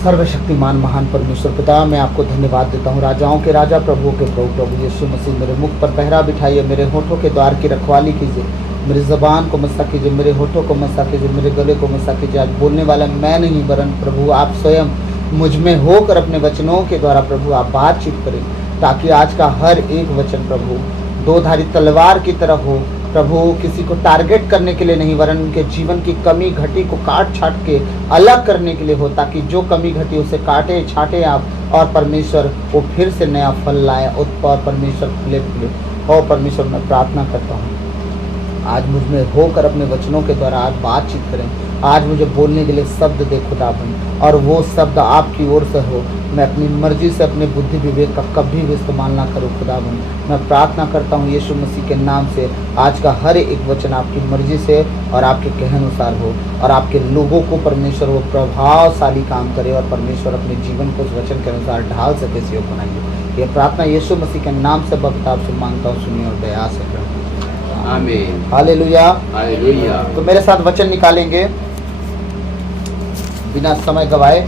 सर्वशक्तिमान महान परमेश्वर पिता, मैं आपको धन्यवाद देता हूँ। राजाओं के राजा, प्रभुओं के प्रभु, प्रभु यीशु मसीह, मेरे मुख पर पहरा बिठाइए, मेरे होठों के द्वार की रखवाली कीजिए, मेरी ज़बान को मसा कीजिए, मेरे होठों को मसा कीजिए, मेरे गले को मसा कीजिए। आज बोलने वाला मैं नहीं, वरन प्रभु आप स्वयं मुझ में होकर अपने वचनों के द्वारा प्रभु आप बातचीत करें, ताकि आज का हर एक वचन प्रभु दो धारी तलवार की तरह हो प्रभु, किसी को टारगेट करने के लिए नहीं, वरन उनके जीवन की कमी घटी को काट छाट के अलग करने के लिए हो, ताकि जो कमी घटी उसे काटे छाटे आप, और परमेश्वर वो फिर से नया फल लाए और परमेश्वर फूले फूले। और परमेश्वर मैं प्रार्थना करता हूँ आज मुझ में होकर अपने वचनों के द्वारा आज बातचीत करें। आज मुझे बोलने के लिए शब्द दे खुदाबंद, और वो शब्द आपकी ओर से हो। मैं अपनी मर्जी से अपने बुद्धि विवेक का कभी भी इस्तेमाल ना करूँ खुदाबंद। मैं प्रार्थना करता हूँ यीशु मसीह के नाम से, आज का हर एक वचन आपकी मर्जी से और आपके कहे अनुसार हो, और आपके लोगों को परमेश्वर वो प्रभावशाली काम करे, और परमेश्वर अपने जीवन को उस वचन के अनुसार ढाल सके, सहयोग बनाइए। ये प्रार्थना यीशु मसीह के नाम से बख्ताब से मांगता हूँ, सुनिए और दया से करें। आमीन। हालेलुया। हालेलुया। तो मेरे साथ वचन निकालेंगे बिना समय गवाए।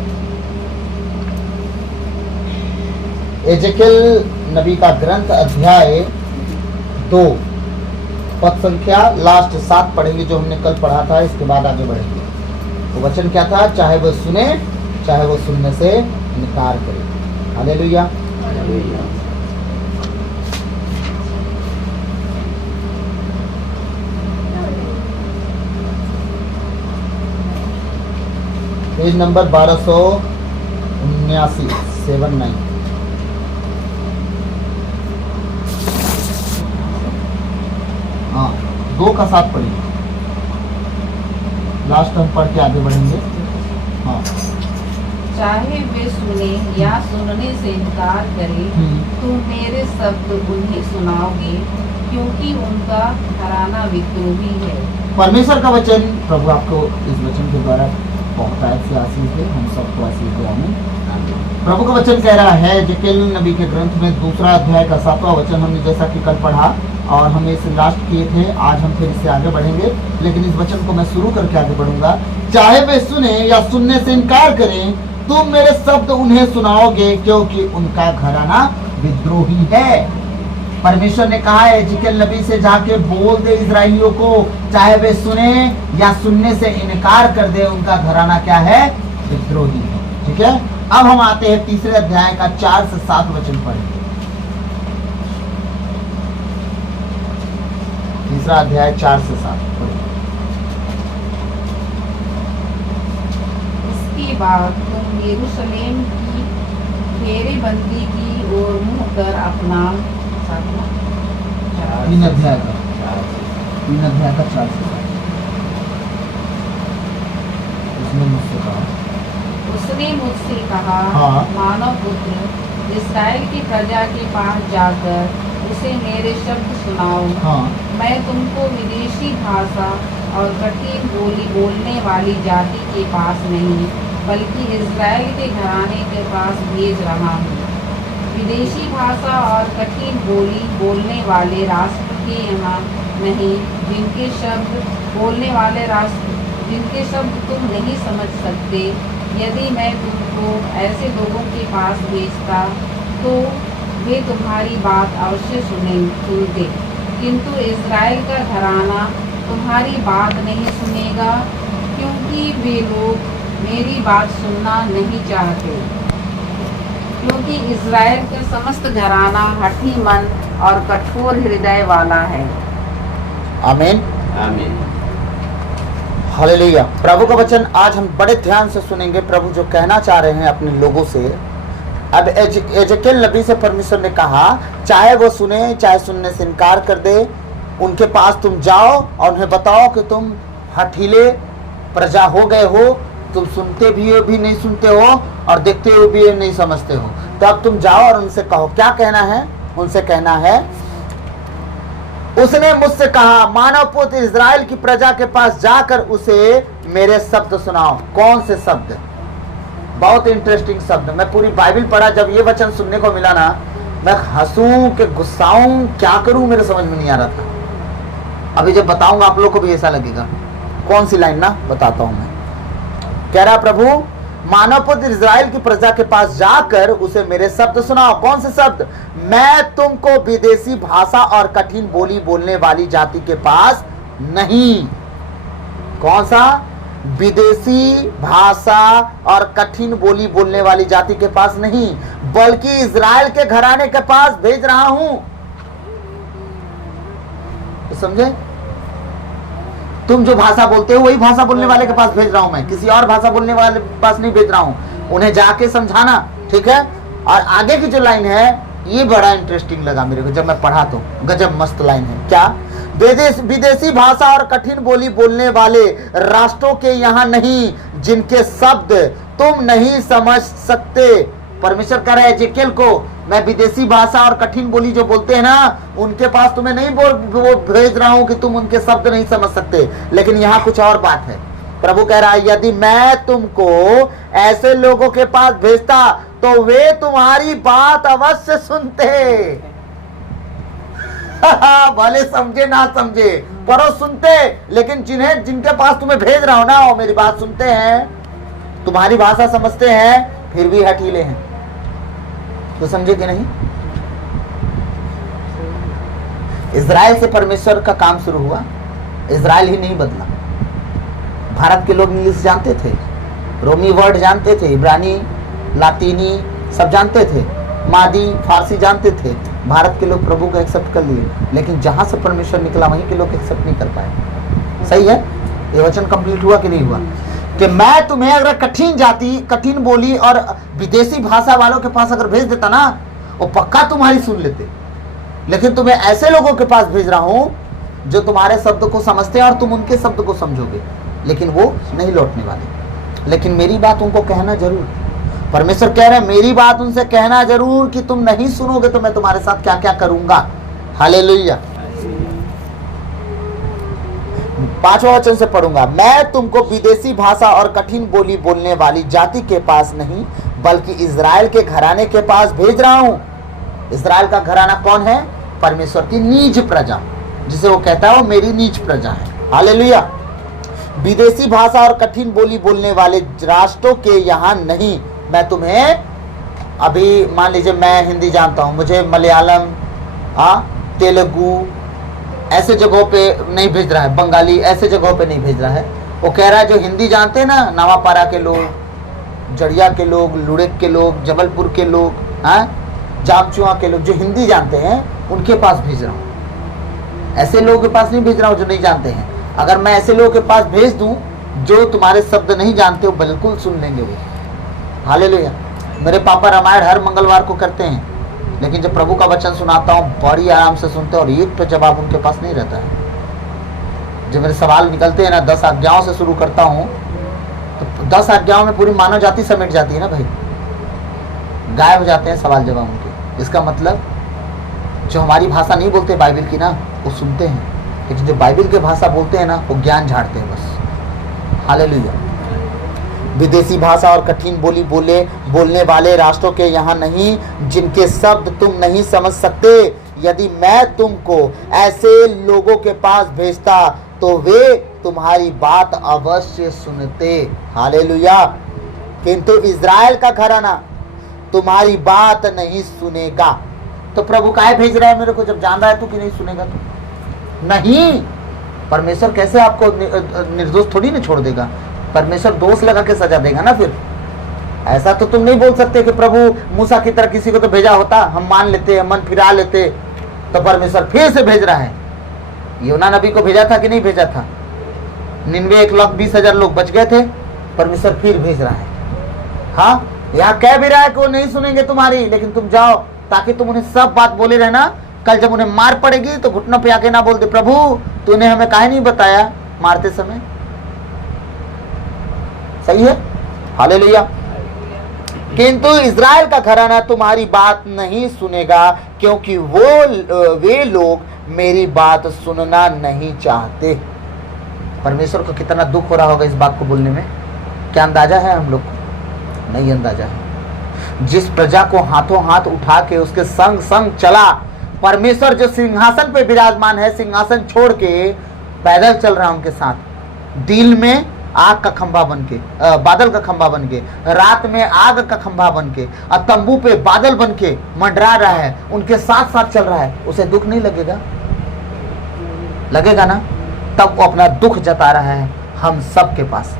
एजेकियल नबी का ग्रंथ अध्याय 2 पद संख्या लास्ट 7 पढ़ेंगे, जो हमने कल पढ़ा था। इसके बाद आगे बढ़ेंगे। वो वचन क्या था? चाहे वो सुने, चाहे वो सुनने से इनकार करे। हालेलुया। हालेलुया। Page number 1279 79। हाँ, 2 का 7 पढ़िए, लास्ट हम पढ़ के आगे बढ़ेंगे। हाँ, चाहे वे सुने या सुनने से इनकार करें, तुम मेरे शब्द उन्हें सुनाओगे, क्योंकि उनका घराना विद्रोही है। परमेश्वर का वचन प्रभु आपको इस वचन के द्वारा बहुतायत से आशीष दे, हम सबको आशीष दे। आमीन। प्रभु का वचन कह रहा है एजेकियल नबी के ग्रंथ में 2 अध्याय का 7वां वचन, हमने जैसा कि कल पढ़ा और हमने इसे लास्ट किए थे। आज हम फिर इससे आगे बढ़ेंगे, लेकिन इस वचन को मैं शुरू करके आगे बढ़ूंगा। चाहे वे सुने या सुनने से इनकार करें, तुम मेरे शब्द उन्हें सुनाओगे, क्योंकि उनका घराना विद्रोही है। परमेश्वर ने कहा है एजेकियल नबी से, जाके बोल दे इजराइलियों को, चाहे वे सुने या सुनने से इनकार कर दे, उनका घराना क्या है? विद्रोही है। ठीक है, अब हम आते हैं 3 अध्याय का 4 से 7 वचन पढ़ेंगे। 3 अध्याय 4 से 7 पढ़ेंगे। इसके बाद तुम यरूशलेम की घेरेबंदी की ओर मुँह कर अपना 3 अध्याय का 4 से 7। उसने मुझसे कहा, हाँ। मानव पुत्र, इस्राएल की प्रजा के पास जाकर उसे मेरे शब्द सुनाओ। हाँ। मैं तुमको विदेशी भाषा और कठिन बोली बोलने वाली जाति के पास नहीं, बल्कि इस्राएल के घराने के पास भेज रहा हूँ। विदेशी भाषा और कठिन बोली बोलने वाले राष्ट्र के यहाँ नहीं, जिनके शब्द बोलने वाले राष्ट्र, जिनके शब्द तुम नहीं समझ सकते। यदि मैं तुमको ऐसे लोगों के पास भेजता, तो वे तुम्हारी बात अवश्य सुनते, किंतु इस्राएल का घराना तुम्हारी बात नहीं सुनेगा, क्योंकि वे लोग मेरी बात सुनना नहीं चाहते। क्योंकि इस्राएल का समस्त घराना हठी मन और कठोर हृदय वाला है। आमीन। आमीन। हालेलुया। प्रभु का वचन आज हम बड़े ध्यान से सुनेंगे। प्रभु जो कहना चाह रहे हैं अपने लोगों से। अब एजेकियल नबी से परमेश्वर ने कहा, चाहे वो सुने चाहे सुनने से इनकार कर दे, उनके पास तुम जाओ और उन्हें बताओ कि तुम हठीले प्रजा हो गए हो, तुम सुनते भी हो भी नहीं सुनते हो, और देखते हो भी नहीं समझते हो। तो अब तुम जाओ और उनसे कहो। क्या कहना है? उनसे कहना है, उसने मुझसे कहा, मानव पुत्र, इस्राएल की प्रजा के पास जाकर उसे मेरे शब्द सुनाओ। कौन से शब्द? बहुत इंटरेस्टिंग शब्द। मैं पूरी बाइबल पढ़ा, जब ये वचन सुनने को मिला ना, मैं हंसूं कि गुस्साऊं, क्या करूं, मेरे समझ में नहीं आ रहा था। अभी जब बताऊंगा आप लोग को भी ऐसा लगेगा। कौन सी लाइन ना बताता हूं मैं। कह रहा प्रभु, मानव पुत्र इज़राइल की प्रजा के पास जाकर उसे मेरे शब्द सुनाओ। कौन से शब्द? मैं तुमको विदेशी भाषा और कठिन बोली बोलने वाली जाति के पास नहीं। कौन सा? विदेशी भाषा और कठिन बोली बोलने वाली जाति के पास नहीं, बल्कि इज़राइल के घराने के पास भेज रहा हूं। तो समझे? तुम जो भाषा बोलते हो वही भाषा बोलने वाले के पास भेज रहा हूं मैं, किसी और भाषा बोलने वाले के पास नहीं भेज रहा हूं। उन्हें जाके समझाना, ठीक है? और आगे की जो लाइन है ये बड़ा इंटरेस्टिंग लगा मेरे को जब मैं पढ़ा, तो गजब मस्त लाइन है। क्या? विदेशी भाषा और कठिन बोली बोलने वाले राष्ट्रों के यहाँ नहीं, जिनके शब्द तुम नहीं समझ सकते। परमेश्वर कह रहे हैं एजेकियल को, मैं विदेशी भाषा और कठिन बोली जो बोलते हैं ना, उनके पास तुम्हें नहीं वो भेज रहा हूं कि तुम उनके शब्द नहीं समझ सकते। लेकिन यहाँ कुछ और बात है। प्रभु कह रहा है यदि मैं तुमको ऐसे लोगों के पास भेजता तो वे तुम्हारी बात अवश्य सुनते। भले समझे ना समझे, पर वो सुनते। लेकिन जिनके पास तुम्हें भेज रहा हो ना, वो मेरी बात सुनते हैं, तुम्हारी भाषा समझते हैं, फिर भी हठीले हैं। तो समझे कि नहीं? इज़राइल से परमेश्वर का काम शुरू हुआ। इज़राइल ही नहीं बदला। भारत के लोग इंग्लिश जानते थे, रोमी वर्ड जानते थे, इब्रानी, लातीनी सब जानते थे, मादी, फारसी जानते थे। भारत के लोग प्रभु को एक्सेप्ट कर लिए, लेकिन जहां से परमेश्वर निकला वहीं के लोग एक्सेप्ट नहीं कर पाए। सही है? ये वचन कंप्लीट हुआ कि नहीं हुआ? कि मैं तुम्हें अगर कठिन जाति, कठिन बोली और विदेशी भाषा वालों के पास अगर भेज देता ना, वो पक्का तुम्हारी सुन लेते। लेकिन तुम्हें ऐसे लोगों के पास भेज रहा हूं जो तुम्हारे शब्द को समझते हैं और तुम उनके शब्द को समझोगे, लेकिन वो नहीं लौटने वाले। लेकिन मेरी बात उनको कहना जरूर। परमेश्वर कह रहे हैं मेरी बात उनसे कहना जरूर कि तुम नहीं सुनोगे तो मैं तुम्हारे साथ क्या क्या करूंगा। हालेलुया। 5वां वचन से पढ़ूंगा। मैं तुमको विदेशी भाषा और कठिन बोली बोलने वाली जाति के पास नहीं, बल्कि इज़राइल के घराने के पास भेज रहा हूं। इज़राइल का घराना कौन है? परमेश्वर की नीज प्रजा, जिसे वो कहता है वो मेरी नीज प्रजा है। हालेलुया। विदेशी भाषा और कठिन बोली बोलने वाले राष्ट्रों के यहाँ नहीं। मैं तुम्हें अभी मान लीजिए मैं हिंदी जानता हूँ, मुझे मलयालम, तेलुगु ऐसे जगहों पे नहीं भेज रहा है, बंगाली ऐसे जगहों पे नहीं भेज रहा है। वो कह रहा है जो हिंदी जानते हैं ना, नवापारा के लोग, जड़िया के लोग, लुड़ेक के लोग, जबलपुर के लोग, जामचुआ के लोग, जो हिंदी जानते हैं उनके पास भेज रहा हूँ। ऐसे लोगों के पास नहीं भेज रहा हूँ जो नहीं जानते हैं। अगर मैं ऐसे लोगों के पास भेज दूं जो तुम्हारे शब्द नहीं जानते, वो बिल्कुल सुन लेंगे वो। हालेलुया। मेरे पापा रामायण हर मंगलवार को करते हैं, लेकिन जब प्रभु का वचन सुनाता हूँ बड़ी आराम से सुनते हैं और एक तो जवाब उनके पास नहीं रहता है। जब मेरे सवाल निकलते हैं ना, 10 आज्ञाओं से शुरू करता हूँ, तो 10 आज्ञाओं में पूरी मानव जाति समेट जाती है ना भाई। गायब हो जाते हैं सवाल जवाब उनके। इसका मतलब जो हमारी भाषा नहीं बोलते बाइबल की ना, वो सुनते हैं, लेकिन जो बाइबल की भाषा बोलते हैं ना, वो ज्ञान झाड़ते हैं बस। हालेलुया। विदेशी भाषा और कठिन बोली बोलने वाले राष्ट्रों के यहाँ नहीं, जिनके शब्द तुम नहीं समझ सकते। यदि मैं तुमको ऐसे लोगों के पास भेजता तो वे तुम्हारी बात अवश्य सुनते। हालेलुया। किंतु इज़राइल का घराना तुम्हारी बात नहीं सुनेगा। तो प्रभु काहे भेज रहा है मेरे को, जब जान रहा है तू कि नहीं सुनेगा तो? नहीं। परमेश्वर कैसे आपको निर्दोष थोड़ी ना छोड़ देगा। परमेश्वर दोष लगा के सजा देगा ना। फिर ऐसा तो तुम नहीं बोल सकते कि प्रभु मूसा की तरह किसी को तो भेजा होता, हम मान लेते, मन फिरा लेते। तो परमेश्वर फिर से भेज रहा है। योना नबी को भेजा था कि नहीं भेजा था? 1,20,000 लोग बच गए थे, परमेश्वर फिर भेज रहा है। हाँ, यहाँ कह भी रहा है कि वो नहीं सुनेंगे तुम्हारी, लेकिन तुम जाओ ताकि तुम उन्हें सब बात बोले रहना। कल जब उन्हें मार पड़ेगी तो घुटनों पे आके ना बोल दे प्रभु तूने हमें काहे नहीं बताया मारते समय। सही है? हालेलुया। किंतु इज़राइल का घराना तुम्हारी बात नहीं सुनेगा, क्योंकि वे लोग मेरी बात सुनना नहीं चाहते। परमेश्वर को कितना दुख हो रहा होगा इस बात को बोलने में। क्या अंदाजा है हम लोग को? नहीं अंदाजा है। जिस प्रजा को हाथों हाथ उठा के उसके संग संग चला, परमेश्वर जो सिंहासन पे विराजमान है, सिंहासन छोड़ के पैदल चल रहा है उनके साथ। दिल में आग का खंभा बन के, बादल का खंभा बन के, रात में आग का खंभा बन के और तंबू पे बादल बन के मंडरा रहा है, उनके साथ साथ चल रहा है, उसे दुख नहीं लगेगा? लगेगा ना? तब वो अपना दुख जता रहा है हम सब के पास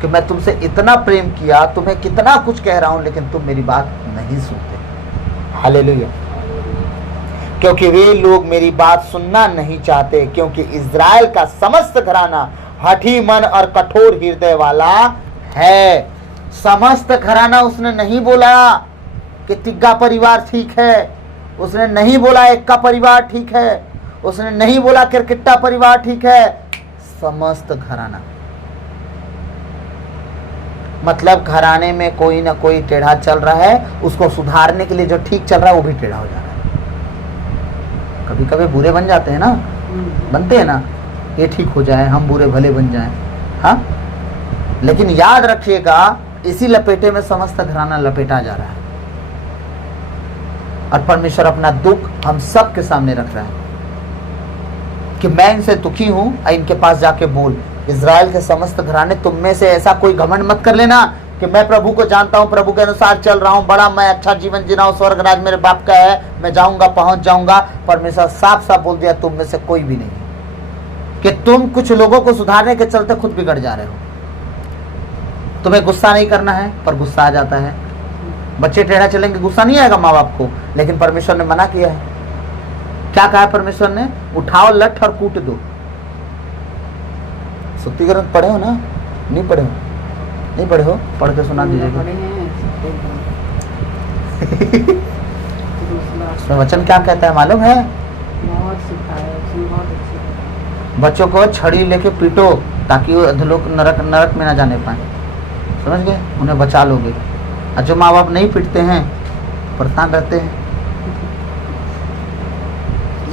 कि मैं तुमसे इतना प्रेम किया, तुम्हें कितना कुछ कह रहा हूं, लेकिन तुम मेरी बात नहीं सुनते। हालेलुया। क्योंकि वे लोग मेरी बात सुनना नहीं चाहते, क्योंकि इज़राइल का समस्त घराना हठी मन और कठोर हृदय वाला है। समस्त घराना उसने नहीं बोला कि तिग्गा परिवार ठीक है, उसने नहीं बोला एक का परिवार ठीक है, उसने नहीं बोला किरकिट्टा परिवार ठीक है, समस्त घराना। मतलब घराने में कोई ना कोई टेढ़ा चल रहा है, उसको सुधारने के लिए जो ठीक चल रहा है वो भी टेढ़ा हो जा रहा है। कभी कभी बुरे बन जाते हैं ना, बनते हैं ना, ये ठीक हो जाए, हम बुरे भले बन जाएं, हाँ। लेकिन याद रखिएगा, इसी लपेटे में समस्त घराना लपेटा जा रहा है और परमेश्वर अपना दुख हम सब के सामने रख रहा है कि मैं इनसे दुखी हूं, इनके पास जाके बोल, इज़राइल के समस्त घराने, तुम में से ऐसा कोई घमंड मत कर लेना कि मैं प्रभु को जानता हूं, प्रभु के अनुसार चल रहा हूं, बड़ा मैं अच्छा जीवन जी रहा हूं, स्वर्ग राज मेरे बाप का है, मैं जाऊंगा, पहुंच जाऊंगा। परमेश्वर साफ साफ बोल दिया, तुम में से कोई भी नहीं, कि तुम कुछ लोगों को सुधारने के चलते खुद बिगड़ जा रहे हो। तुम्हें गुस्सा नहीं करना है, पर गुस्सा आ जाता है। बच्चे टेढ़ा चलेंगे, गुस्सा नहीं आएगा माँ बाप को, लेकिन परमेश्वर ने मना किया है। क्या कहा परमेश्वर ने? उठाओ लठ और कूट दो। सुक्ति ग्रंथ पढ़े हो ना? नहीं पढ़े हो? नहीं पढ़े हो? पढ़ के सुना दीजिएगा। उसमें वचन क्या कहता है मालूम है? बहुत सिखाया, बहुत अच्छी। बच्चों को छड़ी लेके पीटो ताकि वो लोग नरक में ना जाने पाए। समझ गए? उन्हें बचा लोगे। और जो माँ बाप नहीं पीटते हैं, परेशान रहते हैं,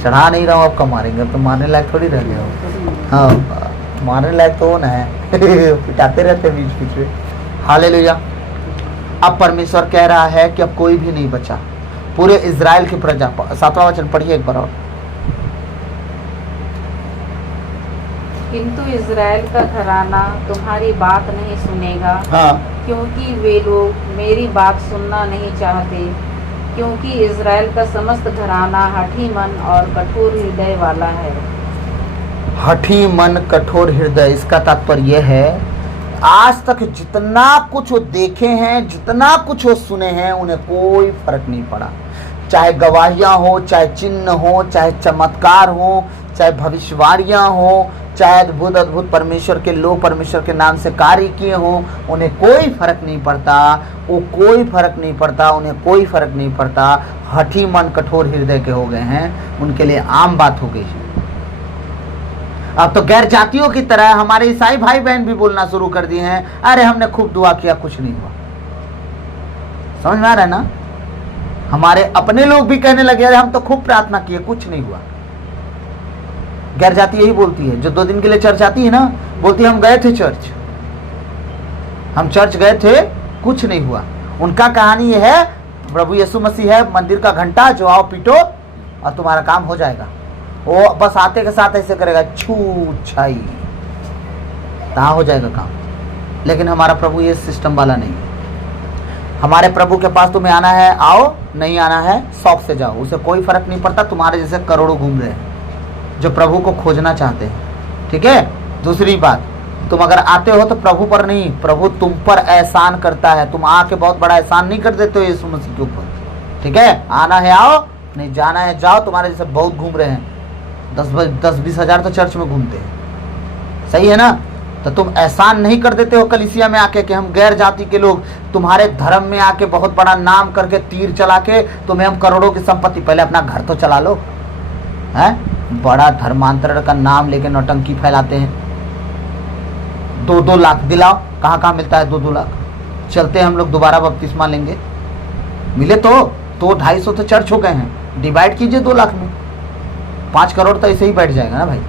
चढ़ा नहीं रहा हूँ, आपका मारेंगे, तो मारने लायक थोड़ी रह गया हो। हाँ, मारने लायक तो वो ना है पिटाते रहते बीच बीच में। हालेलुया। अब परमेश्वर कह रहा है कि अब कोई भी नहीं बचा, पूरे इज़राइल की प्रजा। 7वां वचन पढ़िए एक बार और। किंतु इज़राइल का घराना तुम्हारी बात नहीं सुनेगा, हाँ, क्योंकि वे लोग मेरी बात सुनना नहीं चाहते, क्योंकि इज़राइल का समस्त घराना हठी मन और कठोर हृदय वाला है। हठी मन कठोर हृदय, इसका तात्पर्य यह है, आज तक जितना कुछ वो देखे हैं, जितना कुछ वो सुने हैं, उन्हें कोई फर्क नहीं पड़ा। चाहे गवाहियां हो, चाहे चिन्ह हो, चाहे चमत्कार हो, चाहे भविष्यवाणियां हो, चाहे अद्भुत अद्भुत परमेश्वर के लोग परमेश्वर के नाम से कार्य किए हो, उन्हें कोई फर्क नहीं पड़ता। वो कोई फर्क नहीं पड़ता, उन्हें कोई फर्क नहीं पड़ता। हठी मन कठोर हृदय के हो गए हैं, उनके लिए आम बात हो गई है। अब तो गैर जातियों की तरह हमारे ईसाई भाई बहन भी बोलना शुरू कर दिए हैं, अरे हमने खूब दुआ किया, कुछ नहीं हुआ। समझ में आ रहा है ना? हमारे अपने लोग भी कहने लगे, अरे हम तो खूब प्रार्थना किए, कुछ नहीं हुआ। गैर जाति यही बोलती है, जो 2 दिन के लिए चर्च आती है ना, बोलती है हम गए थे चर्च, हम चर्च गए थे, कुछ नहीं हुआ। उनका कहानी ये है, प्रभु यीशु मसीह है मंदिर का घंटा, जो आओ पीटो और तुम्हारा काम हो जाएगा। वो बस आते के साथ ऐसे करेगा, छू छाई, कहाँ हो जाएगा काम। लेकिन हमारा प्रभु ये सिस्टम वाला नहीं है। हमारे प्रभु के पास तुम्हें आना है आओ, नहीं आना है शौक से जाओ, उसे कोई फर्क नहीं पड़ता। तुम्हारे जैसे करोड़ों घूम रहे हैं जो प्रभु को खोजना चाहते हैं, ठीक है। दूसरी बात, तुम अगर आते हो तो प्रभु पर नहीं, प्रभु तुम पर एहसान करता है। तुम आके बहुत बड़ा एहसान नहीं कर देते हो यीशु मसीह के ऊपर, ठीक है। आना है आओ, नहीं जाना है जाओ। तुम्हारे जैसे बहुत घूम रहे हैं, 10-20 हजार तो चर्च में घूमते हैं, सही है ना। तो तुम एहसान नहीं कर देते हो कलीसिया में आके कि हम गैर जाति के लोग तुम्हारे धर्म में आके बहुत बड़ा नाम करके तीर चला के तुम्हें हम करोड़ों की संपत्ति, पहले अपना घर तो चला लो, हैं। बड़ा धर्मांतरण का नाम लेके नौटंकी फैलाते हैं। 2-2 लाख दिलाओ, कहाँ कहाँ मिलता है 2-2 लाख। चलते हैं हम लोग दोबारा बपतिस्मा लेंगे, मिले तो 200-250 तो चर्च हो गए हैं, डिवाइड कीजिए 2 लाख में, 5 करोड़ तो ऐसे ही बैठ जाएगा ना भाई।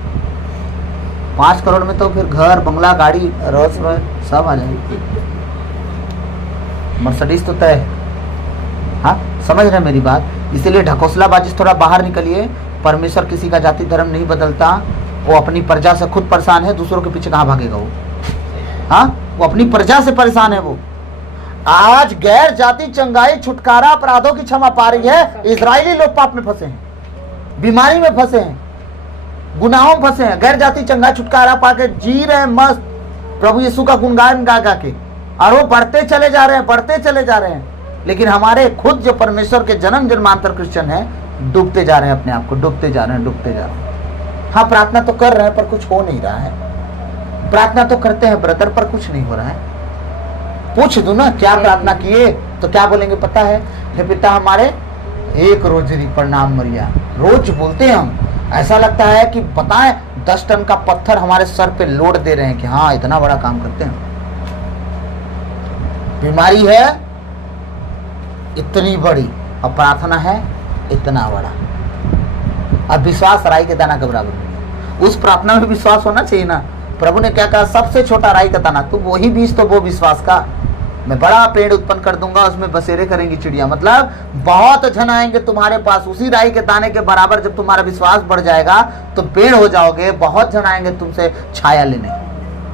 5 करोड़ में तो फिर घर बंगला गाड़ी रोल्स रॉयस सब आ जाएंगे, मर्सिडीज तो तय है। हाँ, समझ रहे हैं मेरी बात। इसीलिए ढकोसलाबाजी से थोड़ा बाहर निकलिए। परमेश्वर किसी का जाति धर्म नहीं बदलता, वो अपनी प्रजा से खुद परेशान है, दूसरों के पीछे कहाँ भागेगा वो। हाँ, वो अपनी प्रजा से परेशान है। वो आज गैर जाति चंगाई छुटकारा अपराधों की क्षमा पा रही है, इजरायली लोग पाप में फंसे हैं, बीमारी में फंसे हैं, गुनाहों में फंसे हैं। गैर जाति चंगाई छुटकारा पाके जी रहे हैं मस्त प्रभु यीशु का गुणगान गा गा के, और वो बढ़ते चले जा रहे हैं, बढ़ते चले जा रहे हैं। लेकिन हमारे खुद जो परमेश्वर के जन्म जन्मांतर क्रिश्चियन है, डूबते जा रहे हैं, अपने आप को डूबते जा रहे हैं, डूबते जा रहे हैं। हाँ, प्रार्थना तो कर रहे हैं पर कुछ हो नहीं रहा है। प्रार्थना तो करते हैं ब्रदर, पर कुछ नहीं हो रहा है। पूछ दू ना क्या प्रार्थना किए तो क्या बोलेंगे पता है? हे पिता हमारे, एक रोजरी प्रणाम मरिया, रोज बोलते हैं हम। ऐसा लगता है कि बताएं 10 टन का पत्थर हमारे सर पे लोड दे रहे हैं कि हाँ इतना बड़ा काम करते हैं। बीमारी है इतनी बड़ी और प्रार्थना है इतना बड़ा। अब विश्वास राई के दाना के बराबर नहीं। उस प्रार्थना में विश्वास होना चाहिए ना। प्रभु ने क्या कहा? सबसे छोटा राई का दाना, तो वही बीज तो वो विश्वास का। मैं बड़ा पेड़ उत्पन्न कर दूंगा, उसमें बसेरे करेंगी चिड़िया। मतलब बहुत जन आएंगे तुम्हारे पास उसी राई के दाने के बराबर। जब तुम्हारा विश्वास बढ़ जाएगा तो पेड़ हो जाओगे। बहुत जन आएंगे तुमसे छाया लेने।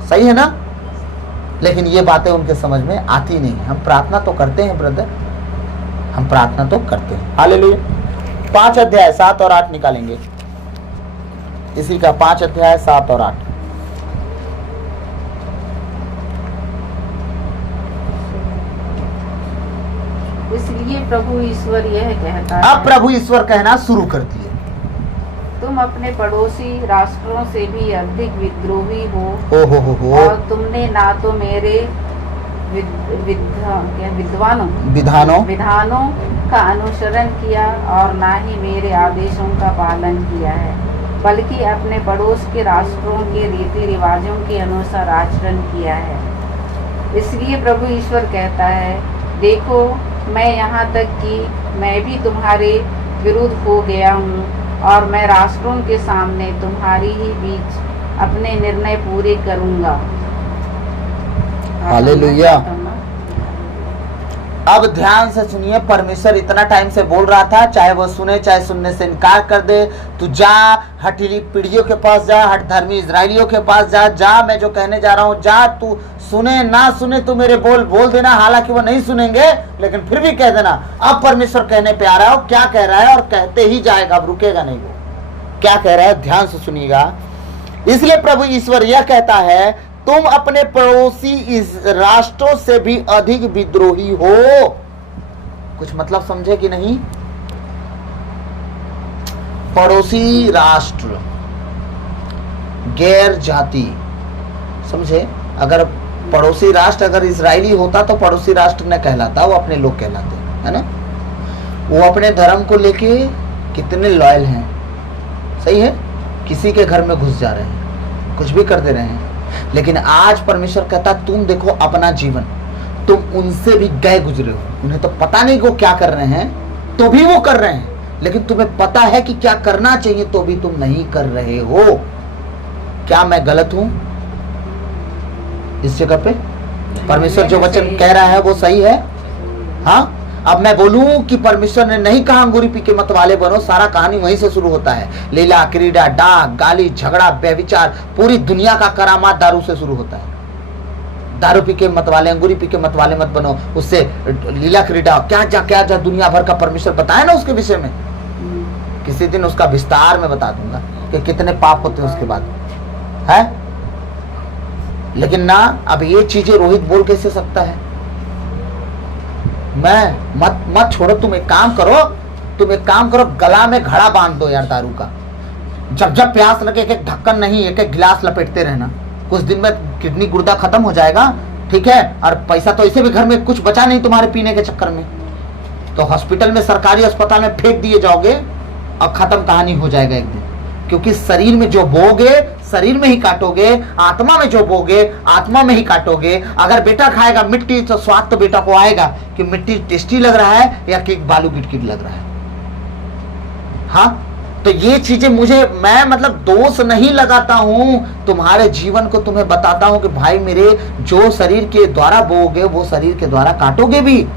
सही है ना? लेकिन ये बातें उनके समझ में आती नहीं है। हम प्रार्थना तो करते हैं ब्रदर, हम प्रार्थना तो करते हैं। हालेलुया। 5 अध्याय 7 और 8 निकालेंगे इसी का। 5 अध्याय 7 और 8। इसलिए प्रभु ईश्वर यह कहता है। अब प्रभु ईश्वर कहना शुरू कर दिए, तुम अपने पड़ोसी राष्ट्रों से भी अधिक विद्रोही हो। हो। और तुमने ना तो मेरे विधानों का अनुसरण किया और ना ही मेरे आदेशों का पालन किया है, बल्कि अपने पड़ोस के राष्ट्रों के रीति रिवाजों के अनुसार आचरण किया है। इसलिए प्रभु ईश्वर कहता है, देखो मैं यहाँ तक कि मैं भी तुम्हारे विरुद्ध हो गया हूँ और मैं राष्ट्रों के सामने तुम्हारी ही बीच अपने निर्णय पूरे करूँगा। हालेलुया। अब ध्यान से सुनिए, परमेश्वर इतना टाइम से बोल रहा था, चाहे वो सुने चाहे सुनने से इनकार कर दे। तू जा, हठीली पीढ़ियों के पास जा, हठ धर्मी इजरायलियों के पास जा, मैं जो कहने जा रहा हूँ जा, तू सुने ना सुने तू मेरे बोल देना। हालांकि वो नहीं सुनेंगे लेकिन फिर भी कह देना। अब परमेश्वर कहने पे आ रहा है, क्या कह रहा है और कहते ही जाएगा, अब रुकेगा नहीं। वो क्या कह रहा है ध्यान से सुनिएगा। इसलिए प्रभु ईश्वर यह कहता है, तुम अपने पड़ोसी इस राष्ट्रों से भी अधिक विद्रोही हो। कुछ मतलब समझे कि नहीं? पड़ोसी राष्ट्र, गैर जाति, समझे? अगर पड़ोसी राष्ट्र अगर इजरायली होता तो पड़ोसी राष्ट्र न कहलाता, वो अपने लोग कहलाते, है ना? वो अपने धर्म को लेके कितने लॉयल हैं। सही है? किसी के घर में घुस जा रहे हैं, कुछ भी कर दे रहे हैं। लेकिन आज परमेश्वर कहता, तुम देखो अपना जीवन, तुम उनसे भी गए गुजरे हो। उन्हें तो पता नहीं वो क्या कर रहे हैं, तो भी वो कर रहे हैं। लेकिन तुम्हें पता है कि क्या करना चाहिए, तो भी तुम नहीं कर रहे हो। क्या मैं गलत हूं इस जगह पे? परमेश्वर जो वचन कह रहा है वो सही है। हाँ, अब मैं बोलूं कि परमेश्वर ने नहीं कहा अंगूरी पी के मत वाले बनो। सारा कहानी वहीं से शुरू होता है। लीला, क्रीड़ा, डाक, गाली, झगड़ा, व्यभिचार, पूरी दुनिया का करामात दारू से शुरू होता है। दारू पी के मत वाले, अंगूरी पी के मत वाले मत बनो। उससे लीला, क्रीड़ा, क्या जा दुनिया भर का परमेश्वर बताया ना उसके विषय में। किसी दिन उसका विस्तार में बता दूंगा कि कितने पाप होते हैं उसके बाद, है? लेकिन ना, अब ये चीजें रोहित बोल कैसे सकता है? मैं मत छोड़ो। तुम एक काम करो, गला में घड़ा बांध दो यार दारू का। जब प्यास लगे एक ढक्कन नहीं, एक गिलास लपेटते रहना। कुछ दिन में किडनी गुर्दा खत्म हो जाएगा, ठीक है? और पैसा तो ऐसे भी घर में कुछ बचा नहीं तुम्हारे पीने के चक्कर में, तो हॉस्पिटल में, सरकारी अस्पताल में फेंक दिए जाओगे और खत्म कहानी हो जाएगा एक दिन। क्योंकि शरीर में जो बोगे शरीर में ही काटोगे, आत्मा में जो बोगे आत्मा में ही काटोगे। अगर बेटा खाएगा मिट्टी तो स्वाद तो बेटा को आएगा कि मिट्टी टेस्टी लग रहा है या कि बालू गिटगिट लग रहा है। हाँ, तो ये चीजें मैं मतलब दोष नहीं लगाता हूं तुम्हारे जीवन को, तुम्हें बताता हूं कि भाई मेरे, जो शरीर के द्वारा बोओगे वो शरीर के द्वारा काटोगे भी।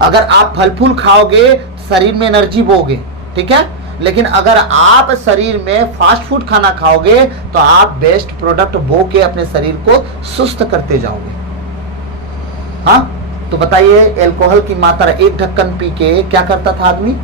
अगर आप फल फूल खाओगे शरीर में एनर्जी बोगे, ठीक है? लेकिन अगर आप शरीर में फास्ट फूड खाना खाओगे तो आप बेस्ट प्रोडक्ट बो के अपने शरीर को सुस्त करते जाओगे। हाँ, तो बताइए, अल्कोहल की मात्रा 1 ढक्कन पी के क्या करता था आदमी?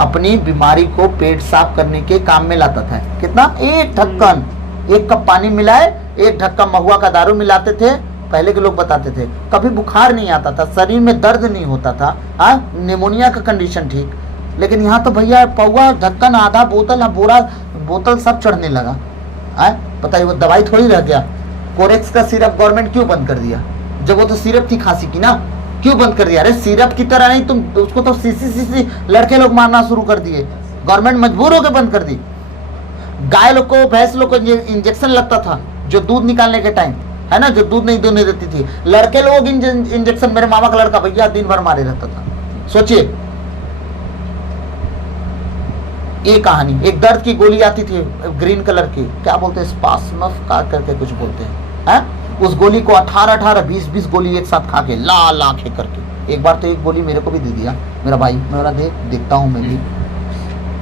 अपनी बीमारी को पेट साफ करने के काम में लाता था। कितना? 1 ढक्कन। 1 कप पानी मिलाए, 1 ढक्कन महुआ का दारू मिलाते थे। पहले के लोग बताते थे, कभी बुखार नहीं आता था, शरीर में दर्द नहीं होता था, हाँ, निमोनिया का कंडीशन ठीक। लेकिन यहाँ तो भैया पौवा, ढक्कन, आधा बोतल, बोरा बोतल सब चढ़ने लगा। बताइए, वो दवाई थोड़ी रह गया। कोरेक्स का सिरप गवर्नमेंट क्यों बंद कर दिया? जब वो तो सिरप थी खांसी की ना, क्यों बंद कर दिया? अरे सिरप की तरह नहीं, तुम उसको तो सीसी लड़के लोग मारना शुरू कर दिए, गवर्नमेंट मजबूर होकर बंद कर दी। गाय लोग को, भैंस लोग को इंजेक्शन लगता था जो दूध निकालने के टाइम, है ना, जो दूध नहीं देने देती थी, लड़के लोग इंजेक्शन। मेरे मामा का लड़का भैया दिन भर मारे रहता था। सोचिए, ये कहानी। एक दर्द की गोली आती थी ग्रीन कलर की, क्या बोलते हैं, स्पासमफ का करके कुछ बोलते हैं, उस गोली को 18-18, 20-20 गोली एक साथ खा के लाल आंखें करके। एक बार तो एक गोली मेरे को भी दे दिया मेरा भाई, मेरा देखता हूँ मैं भी।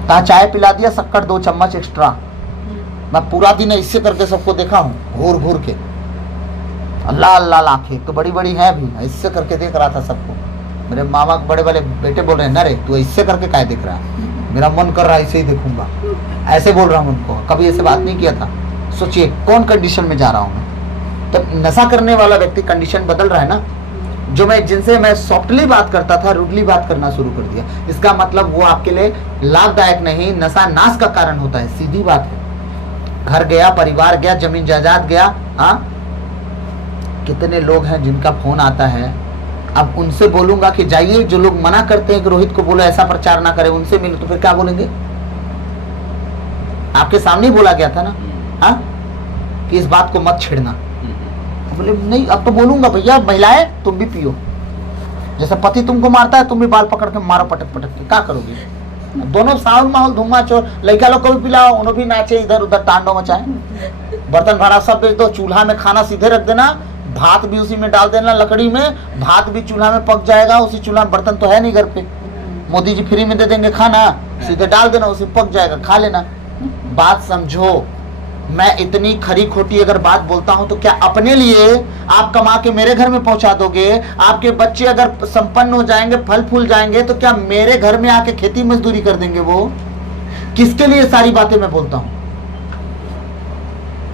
कहा चाय पिला दिया, शक्कर 2 चम्मच एक्स्ट्रा। मैं पूरा दिन इससे करके सबको देखा हूँ, घूर घूर के, लाल लाल आंखें तो बड़ी बड़ी है भी, इससे करके देख रहा था सबको। मेरे मामा बड़े वाले बेटे बोल रहे हैं, ना रे तू इससे करके क्या देख रहा है? मेरा मन कर रहा है इसे ही देखूंगा, ऐसे बोल रहा हूँ उनको। कभी ऐसे बात नहीं किया था। सोचिए कौन कंडीशन में जा रहा हूँ मैं। तो नशा करने वाला व्यक्ति कंडीशन बदल रहा है ना। जो मैं जिनसे मैं सॉफ्टली बात करता था, रूडली बात करना शुरू कर दिया। इसका मतलब वो आपके लिए लाभदायक नहीं, नशा नाश का कारण होता है, सीधी बात है। घर गया, परिवार गया, जमीन जायदाद गया। हाँ, कितने लोग हैं जिनका फोन आता है। अब उनसे बोलूंगा कि जाइए, जो लोग मना करते हैं कि रोहित को बोलो ऐसा प्रचार ना करे, उनसे मिलो, तो फिर क्या बोलेंगे? आपके सामने ही बोला गया था ना, हाँ, कि इस बात को मत छेड़ना। बोले नहीं, अब तो बोलूंगा भैया, महिलाएं तुम भी पियो, जैसे पति तुमको मारता है तुम भी बाल पकड़ के मारो पटक पटक के। क्या करोगे? दोनों साउंड माहौल धुम्मा चोर, लड़का लोग को भी पिलाओ, उन्होंने भी नाचे, इधर उधर तांडव मचाए। बर्तन भाड़ा सब बेच दो, चूल्हा में खाना सीधे रख देना, भात भी उसी में डाल देना, लकड़ी में भात भी चूल्हा में पक जाएगा। उसी चूल्हा में, बर्तन तो है नहीं घर पे, मोदी जी फ्री में दे देंगे खाना, सीधे डाल देना, उसी पक जाएगा, खा लेना। बात समझो। मैं इतनी खरी खोटी अगर बात बोलता हूं तो क्या अपने लिए आप कमा के मेरे घर में पहुंचा दोगे? आपके बच्चे अगर संपन्न हो जाएंगे, फल फूल जाएंगे, तो क्या मेरे घर में आके खेती मजदूरी कर देंगे? वो किसके लिए सारी बातें मैं बोलता हूं?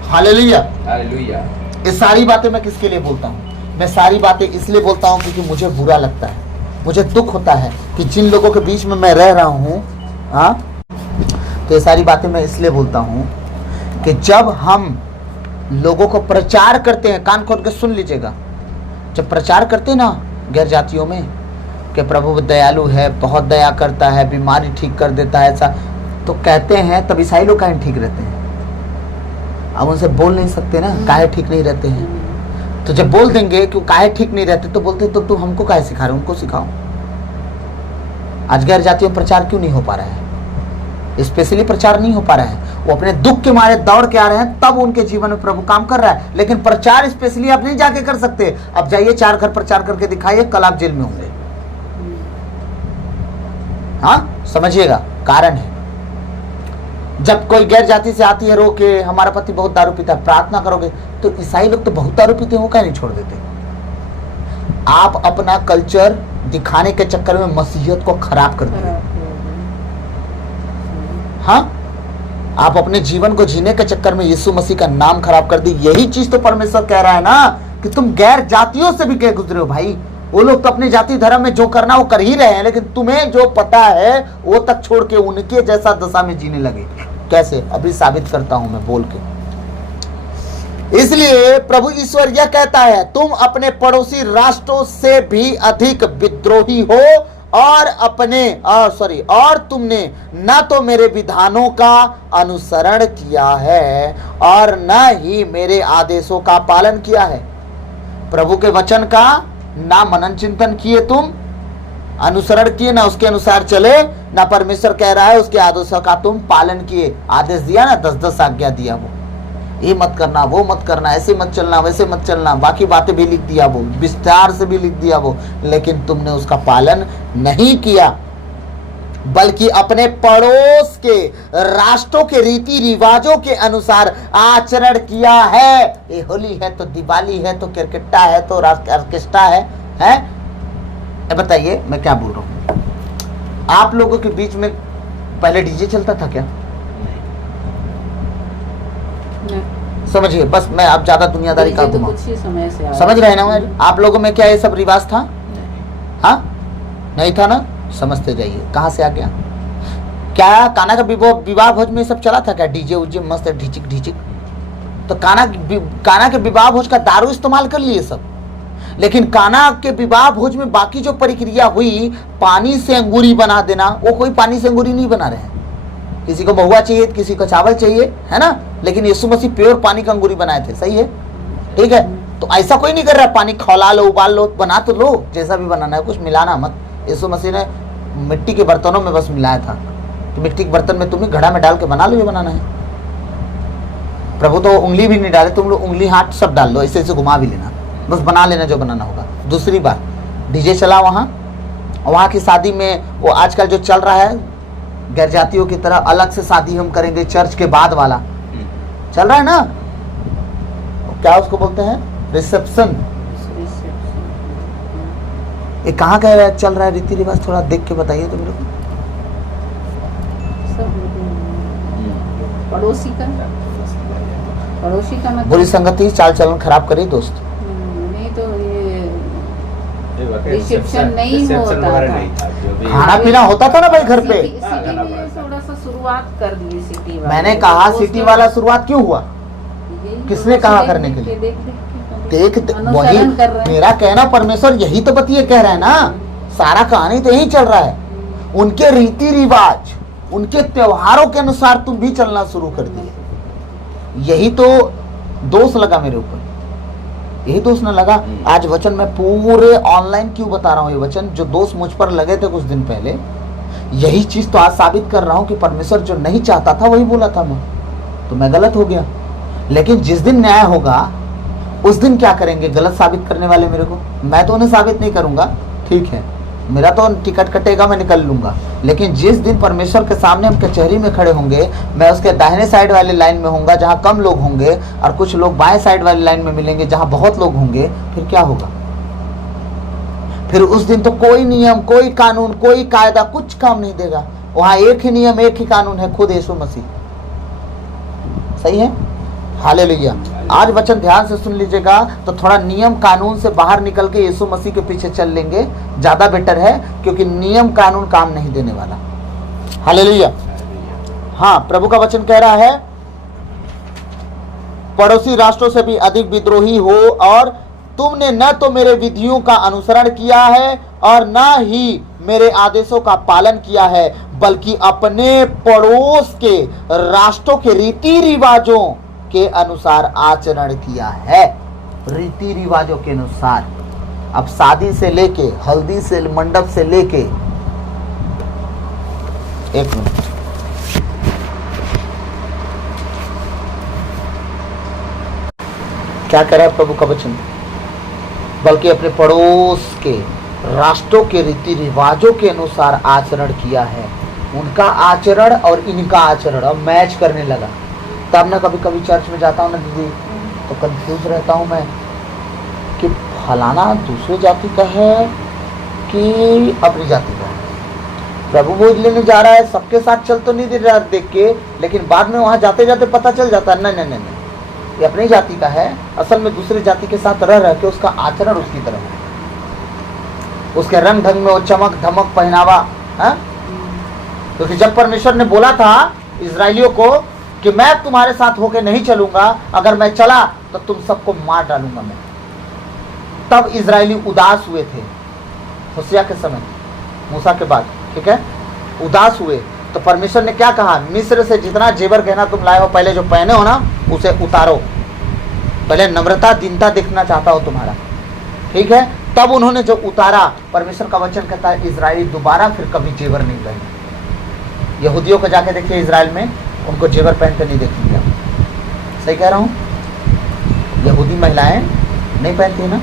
Hallelujah, hallelujah. ये सारी बातें मैं किसके लिए बोलता हूं? मैं सारी बातें इसलिए बोलता हूं क्योंकि मुझे बुरा लगता है, मुझे दुख होता है कि जिन लोगों के बीच में मैं रह रहा हूं, हाँ, तो ये सारी बातें मैं इसलिए बोलता हूं कि जब हम लोगों को प्रचार करते हैं, कान खोल के सुन लीजिएगा, जब प्रचार करते हैं ना गैर जातियों में कि प्रभु दयालु है, बहुत दया करता है, बीमारी ठीक कर देता है, ऐसा तो कहते हैं, तब ईसाई लोग काहे ठीक रहते हैं? अब उनसे बोल नहीं सकते ना, काहे ठीक नहीं रहते हैं। तो जब बोल देंगे कि काहे ठीक नहीं रहते, तो बोलते तो तुम हमको काहे सिखा रहे, उनको सिखाओ। आज गैर जातियों में प्रचार क्यों नहीं हो पा रहा है? स्पेशली प्रचार नहीं हो पा रहा है, वो अपने दुख के मारे दौड़ के आ रहे हैं, तब उनके जीवन में प्रभु काम कर रहा है। लेकिन प्रचार स्पेशली आप नहीं जाके कर सकते। अब जाइए 4 घर प्रचार करके दिखाइए, कल आप जेल में होंगे। हाँ, समझिएगा, कारण है। जब कोई गैर जाति से आती है रो के, हमारा पति बहुत दारू पीता है, प्रार्थना करोगे तो ईसाई लोग तो बहुत दारू पीते हैं, वो क्या नहीं छोड़ देते? आप अपना कल्चर दिखाने के चक्कर में मसीहत को खराब कर दिए। हाँ, आप अपने जीवन को जीने के चक्कर में यीशु मसीह का नाम खराब कर दी। यही चीज तो परमेश्वर कह रहा है ना कि तुम गैर जातियों से भी कह गुजरे हो भाई। वो लोग तो अपने जाति धर्म में जो करना वो कर ही रहे हैं, लेकिन तुम्हें जो पता है वो तक छोड़ के उनके जैसा दशा में जीने लगे। कैसे? अभी साबित करता हूं मैं बोल के। इसलिए प्रभु ईश्वर यह कहता है, तुम अपने पड़ोसी राष्ट्रों से भी अधिक विद्रोही हो और तुमने न तो मेरे विधानों का अनुसरण किया है और न ही मेरे आदेशों का पालन किया है। प्रभु के वचन का ना मनन चिंतन किए, तुम अनुसरण किए, ना उसके अनुसार चले, ना परमेश्वर कह रहा है उसके आदेशों का तुम पालन किए। आदेश दिया ना, 10-10 आज्ञा दिया, वो ये मत करना, वो मत करना, ऐसे मत चलना, वैसे मत चलना, बाकी बातें भी लिख दिया, वो विस्तार से भी लिख दिया वो, लेकिन तुमने उसका पालन नहीं किया। बल्कि अपने पड़ोस के राष्ट्रों के रीति रिवाजों के अनुसार आचरण किया है। ये होली है तो दिवाली है तो क्रिकेटा है तो ऑर्केस्ट्रा है? बताइए मैं क्या बोल रहा हूँ। आप लोगों के बीच में पहले डीजे चलता था क्या? समझिए, बस मैं अब ज्यादा दुनियादारी का तो कुछ ही समय से समझ रहे ना? आप लोगों में क्या ये सब रिवाज था? हाँ, नहीं था ना? समझते जाइए कहाँ से आ गया। क्या काना का विवाह भोज में सब चला था क्या? डीजे उजे मस्त ढिचिक ढिचिक। तो काना के विवाह भोज का दारू इस्तेमाल कर लिए सब, लेकिन काना के विवाह भोज में बाकी जो प्रक्रिया हुई, पानी से अंगूरी बना देना, वो कोई पानी से अंगूरी नहीं बना रहे हैं। किसी को महुआ चाहिए, किसी को चावल चाहिए, है ना? लेकिन यीशु मसीह प्योर पानी का अंगूरी बनाए थे। सही है, ठीक है? तो ऐसा कोई नहीं कर रहा पानी खौला लो, उबाल लो, बना तो लो, जैसा भी बनाना है, कुछ मिलाना मत। यीशु मसीह ने मिट्टी के बर्तनों में बस मिलाया था कि मिट्टी के बर्तन में तुम्हें घड़ा में डाल के बना लो जो बनाना है। प्रभु तो उंगली भी नहीं डाले, तुम लोग उंगली हाथ सब डाल लो, ऐसे ऐसे घुमा भी लेना, बस बना लेना जो बनाना होगा। दूसरी बात, डीजे चला वहाँ की शादी में, वो आजकल जो चल रहा है गैर जातियों की तरह अलग से शादी हम करेंगे चर्च के बाद वाला चल रहा है ना, क्या उसको बोलते हैं, रिसेप्शन। ये कहाँ का चल रहा है रीति रिवाज? थोड़ा देख के बताइए तो मेरे को। पड़ोसी का मतलब बुरी संगति चाल चलन खराब करी दोस्त। नहीं तो ये रिसेप्शन नहीं होता था, खाना पीना होता था ना भाई घर पे। सिटी में थोड़ा सा शुरुआत कर दी सिटी वाला। मैंने कहा सिटी वाला शुरुआत क्यों हुआ? किसने कहा करने के लिए? देख वही मेरा कहना, परमेश्वर यही तो बतिए कह रहा है ना, सारा कहानी तो यही चल रहा है। उनके रीति रिवाज, उनके त्योहारों के अनुसार तुम भी चलना शुरू कर दिए। यही तो दोष लगा मेरे ऊपर, यही दोष न लगा। आज वचन मैं पूरे ऑनलाइन क्यों बता रहा हूँ, ये वचन जो दोष मुझ पर लगे थे कुछ दिन पहले, यही चीज तो आज साबित कर रहा हूँ कि परमेश्वर जो नहीं चाहता था वही बोला था मैं, तो मैं गलत हो गया। लेकिन जिस दिन न्याय होगा उस दिन क्या करेंगे गलत साबित करने वाले मेरे को? मैं तो उन्हें साबित नहीं करूंगा, ठीक है, मेरा तो टिकट कटेगा, मैं निकल लूंगा। लेकिन जिस दिन परमेश्वर के सामने हम कचहरी में खड़े होंगे, मैं उसके दाहिने साइड वाली लाइन में होऊंगा जहां कम लोग होंगे, और कुछ लोग बाएं साइड वाली लाइन में मिलेंगे जहां बहुत लोग होंगे। फिर क्या होगा? फिर उस दिन तो कोई नियम, कोई कानून, कोई कायदा कुछ काम नहीं देगा। वहां एक ही नियम, एक ही कानून है, खुद यीशु मसीह। सही है, हालेलुया। आज वचन ध्यान से सुन लीजिएगा, तो थोड़ा नियम कानून से बाहर निकल के यीशु मसीह के पीछे चल लेंगे, ज्यादा बेटर है, क्योंकि नियम कानून काम नहीं देने वाला। हालेलुया। हाँ, प्रभु का वचन कह रहा है, पड़ोसी राष्ट्रों से भी अधिक विद्रोही हो, और तुमने न तो मेरे विधियों का अनुसरण किया है और न ही मेरे आदेशों का पालन किया है, बल्कि अपने पड़ोस के राष्ट्रों के रीति रिवाजों के अनुसार आचरण किया है। रीति रिवाजों के अनुसार। अब शादी से लेके, हल्दी से, मंडप से लेके, एक मिनट, क्या कह रहा है प्रभु का वचन? बल्कि अपने पड़ोस के राष्ट्रों के रीति रिवाजों के अनुसार आचरण किया है। उनका आचरण और इनका आचरण अब मैच करने लगा। तब ना कभी कभी चर्च में जाता हूँ ना दीदी, तो कंफ्यूज रहता हूँ मैं कि फलाना दूसरे जाति का है कि अपनी जाति का है। प्रभु बोझ लेने जा रहा है, सबके साथ चल तो नहीं दे रहा देख के, लेकिन बाद में वहां जाते जाते पता चल जाता है नहीं, ये अपनी जाति का है, असल में दूसरी जाति के साथ रह के उसका आचरण उसकी तरह है, उसके रंग ढंग में वो चमक धमक पहनावा है। क्योंकि जब परमेश्वर ने बोला था इजराइलियों को कि मैं तुम्हारे साथ होके नहीं चलूंगा, अगर मैं चला तो तुम सबको मार डालूंगा मैं, तब इजराइली उदास हुए थे होशिया के समय, मूसा के बाद, ठीक है, उदास हुए। तो परमेश्वर ने क्या कहा, मिस्र से जितना जेवर गहना तुम लाए हो, पहले जो पहने हो ना उसे उतारो, पहले नम्रता दीनता दिखना चाहता हो तुम्हारा, ठीक है। तब उन्होंने जो उतारा, परमेश्वर का वचन कहता है इजराइली दोबारा फिर कभी जेवर नहीं पहने। यहूदियों को जाके देखिए इजराइल में, उनको जेवर पहनते नहीं देखेंगे आप। सही कह रहा हूँ? यहूदी महिलाएं नहीं पहनती ना,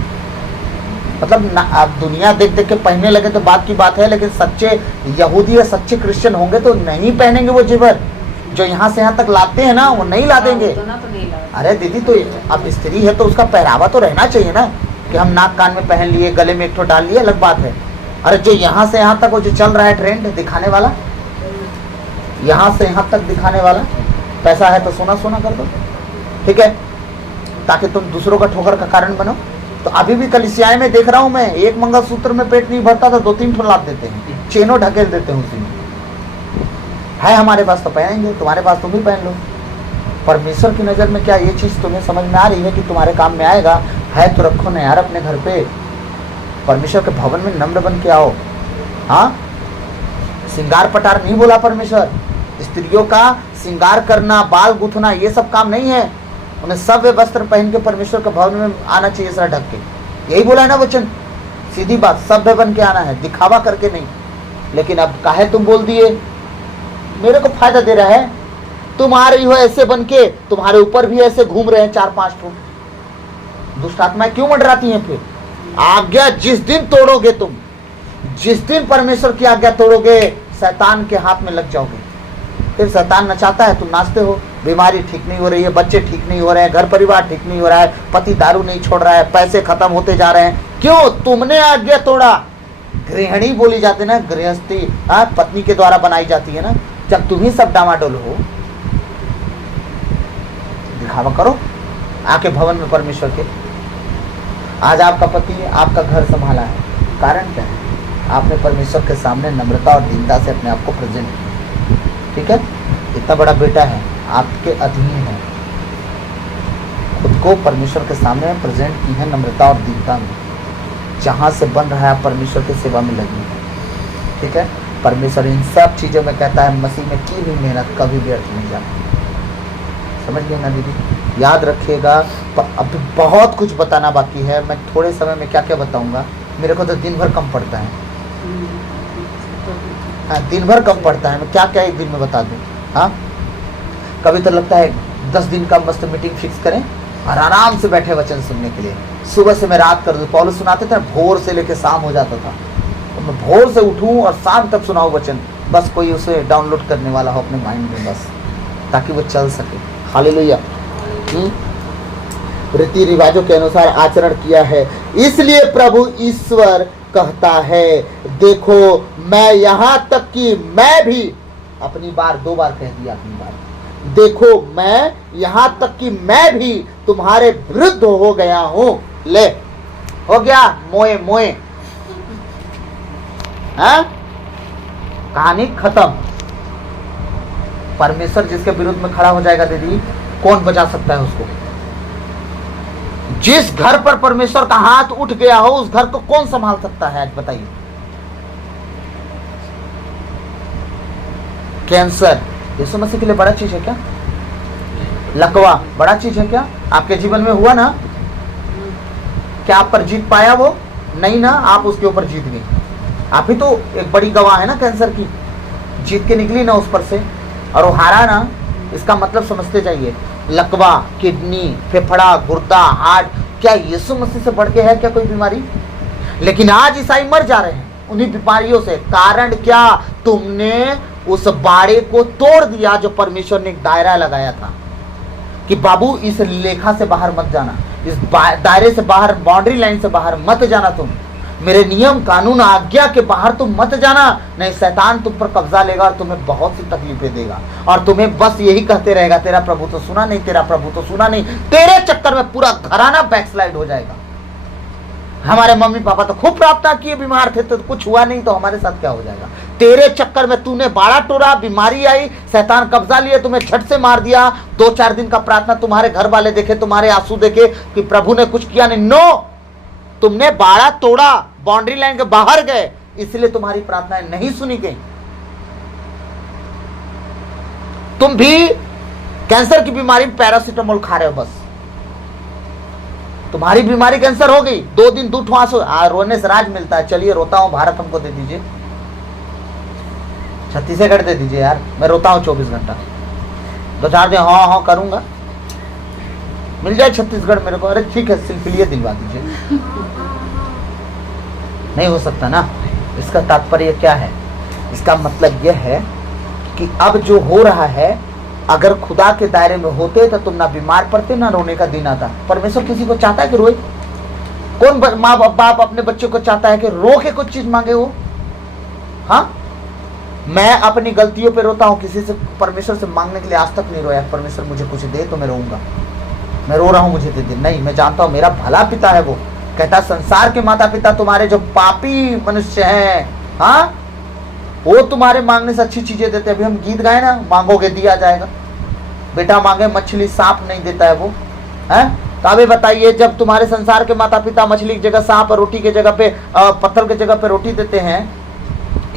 मतलब आप दुनिया देख देख के पहनने लगे तो बात की बात है, लेकिन सच्चे यहूदी या सच्चे क्रिश्चियन होंगे तो नहीं पहनेंगे वो जेवर। जो यहाँ से यहाँ तक लाते हैं ना, वो नहीं ला देंगे। तो नहीं ला। अरे दीदी, तो अब स्त्री है तो उसका पहरावा तो रहना चाहिए ना, कि हम नाक कान में पहन लिए, गले में एक ठो डाल लिए, अलग बात है। अरे जो यहाँ से यहाँ तक वो जो चल रहा है ट्रेंड दिखाने वाला, यहाँ से यहाँ तक दिखाने वाला, पैसा है तो सोना सोना कर दो, ठीक है, ताकि तुम दूसरों का ठोकर का कारण बनो। तो अभी भी कलिसियाए में देख रहा हूँ मैं, एक मंगलसूत्र में पेट नहीं भरता था, 2-3 ठो लाद देते हैं, चेनों ढकेल देते हैं उसी में। है हमारे पास तो पहनेंगे, तुम्हारे पास तुम भी पहन लो। परमेश्वर की नज़र में क्या ये चीज़ तुम्हें समझ में आ रही है कि तुम्हारे काम में आएगा? है तो रखो ना यार अपने घर पे। परमेश्वर के भवन में नम्र बन के आओ। हाँ, श्रृंगार पटार नहीं बोला परमेश्वर। स्त्रियों का श्रृंगार करना, बाल गुथना, ये सब काम नहीं है। उन्हें सभ्य वस्त्र पहन के परमेश्वर के भवन में आना चाहिए, सर ढक के। यही बोला है ना वचन, सीधी बात, सभ्य बन के आना है, दिखावा करके नहीं। लेकिन अब काहे तुम बोल दिए, मेरे को फायदा दे रहा है, तुम आ रही हो ऐसे बन के, तुम्हारे ऊपर भी ऐसे घूम रहे हैं 4-5 ठो दुष्ट आत्माएं, क्यों मंडराती हैं? फिर आज्ञा जिस दिन तोड़ोगे तुम, जिस दिन परमेश्वर की आज्ञा तोड़ोगे, शैतान के हाथ में लग जाओगे। फिर शैतान नचाता है, तुम नाचते हो। बीमारी ठीक नहीं हो रही है, बच्चे ठीक नहीं हो रहे हैं, घर परिवार ठीक नहीं हो रहा है, पति दारू नहीं छोड़ रहा है, पैसे खत्म होते जा रहे हैं। क्यों? तुमने आज्ञा तोड़ा। गृहिणी बोली जाती है ना, गृहस्थी पत्नी के द्वारा बनाई जाती है ना। जब तुम ही सब डामाडोल हो, दिखावा करो आके भवन में परमेश्वर के। आज आपका पति है, आपका घर संभाला है, कारण क्या है? आपने परमेश्वर के सामने नम्रता और दीनता से अपने आप को प्रेजेंट किया, ठीक है। इतना बड़ा बेटा है, आपके अधीन है, खुद को परमेश्वर के सामने प्रेजेंट की है नम्रता और दीनता में। जहाँ से बन रहा है परमेश्वर की सेवा में लगी है, ठीक है। परमेश्वर इन सब चीज़ों में कहता है, मसीह में की हुई मेहनत कभी व्यर्थ नहीं जाती। समझ गए ना दीदी? याद रखिएगा। अभी बहुत कुछ बताना बाकी है, मैं थोड़े समय में क्या क्या बताऊंगा। मेरे को तो दिन भर कम पड़ता है, हाँ दिन भर कम पड़ता है, मैं क्या क्या एक दिन में बता दूं। हाँ, कभी तो लगता है 10 दिन का मस्त मीटिंग फिक्स करें और आराम से बैठे वचन सुनने के लिए। सुबह से मैं रात कर दूं। पौलुस सुनाते थे, भोर से लेकर शाम हो जाता था, तो मैं भोर से उठूं और शाम तक सुनाऊं वचन। बस कोई उसे डाउनलोड करने वाला हो अपने माइंड में, बस ताकि वो चल सके। हालेलुया। रीति रिवाजों के अनुसार आचरण किया है, इसलिए प्रभु ईश्वर कहता है, देखो मैं यहाँ तक कि मैं भी, अपनी बार 2 बार कह दिया, अपनी बार, देखो मैं यहाँ तक कि मैं भी तुम्हारे विरुद्ध हो गया हूं। ले, हो गया मोए मोए, हाँ? कहानी खत्म। परमेश्वर जिसके विरुद्ध में खड़ा हो जाएगा दीदी, कौन बचा सकता है उसको? जिस घर पर परमेश्वर का हाथ उठ गया हो, उस घर को कौन संभाल सकता है? आज बताइए। कैंसर यीशु मसीह के लिए बड़ा चीज है क्या? लकवा बड़ा चीज है क्या? आपके जीवन में हुआ ना? क्या आप पर जीत पाया वो? नहीं ना, आप उसके ऊपर जीत गए। आप ही तो एक बड़ी गवाह है ना कैंसर की, जीत के निकली ना उस पर से, और वो हारा ना। इसका मतलब समझते जाइए, लकवा, किडनी, फेफड़ा, गुर्दा, हार्ट, क्या यीशु मसीह से बढ़ के है क्या कोई बीमारी? लेकिन आज ईसाई मर जा रहे हैं उन्हीं बीमारियों से। कारण क्या? तुमने उस बाड़े को तोड़ दिया जो परमेश्वर ने एक दायरा लगाया था कि बाबू इस लेखा से बाहर मत जाना, इस दायरे से बाहर, बाउंड्री लाइन से बाहर मत जाना, तुम मेरे नियम कानून आज्ञा के बाहर तुम मत जाना, नहीं शैतान तुम पर कब्जा लेगा और तुम्हें बहुत सी तकलीफें देगा, और तुम्हें बस यही कहते रहेगा, तेरा प्रभु तो सुना नहीं, तेरा प्रभु तो सुना नहीं। तेरे चक्कर में पूरा घराना बैकस्लाइड हो जाएगा। हमारे मम्मी पापा तो खूब प्रार्थना किए, बीमार थे तो कुछ हुआ नहीं, तो हमारे साथ क्या हो जाएगा? तेरे चक्कर में तूने बाड़ा टोरा, बीमारी आई, शैतान कब्जा लिए, तुम्हें झट से मार दिया। 2-4 दिन का प्रार्थना तुम्हारे घर वाले देखे, तुम्हारे आंसू देखे कि प्रभु ने कुछ किया नहीं। नो, तुमने बाड़ा तोड़ा, बाउंड्री लाइन के बाहर गए, इसलिए तुम्हारी प्रार्थनाएं नहीं सुनी गई। तुम भी कैंसर की बीमारी में पैरासीटामोल खा रहे हो, बस तुम्हारी बीमारी कैंसर हो गई। 2 दिन 2 आंसू, रोने से राज मिलता है। चलिए रोता हूं, भारत हमको दे दीजिए, छत्तीसगढ़ दे दीजिए यार, मैं रोता हूं 24 घंटा। 2-4 दिन हाँ हाँ करूंगा, मिल जाए छत्तीसगढ़ मेरे को। अरे ठीक है, सिलसिलिए दिलवा दीजिए। नहीं हो सकता ना। इसका तात्पर्य क्या है? इसका मतलब यह है कि अब जो हो रहा है, अगर खुदा के दायरे में होते तो तुम ना बीमार पड़ते ना रोने का दिन आता। परमेश्वर किसी को चाहता है कि रोए? कौन माँ बाप अपने बच्चों को चाहता है कि रो के कुछ चीज मांगे वो? हाँ, मैं अपनी गलतियों पे रोता हूँ, किसी से परमेश्वर से मांगने के लिए आज तक नहीं रोया परमेश्वर मुझे कुछ दे तो मैं रोऊंगा, मैं रो रहा हूँ मुझे दे दे। नहीं, मैं जानता हूँ मेरा भला पिता है। वो कहता संसार के माता पिता तुम्हारे जो पापी मनुष्य हैं, हाँ, वो तुम्हारे मांगने से अच्छी चीजें देते हैं। अभी हम गीत गाए ना, मांगोगे दिया जाएगा। बेटा मांगे मछली सांप नहीं देता है वो, है? तो अभी बताइए, जब तुम्हारे संसार के माता पिता मछली की जगह सांप और रोटी की जगह पे पत्थर की जगह पे रोटी देते हैं,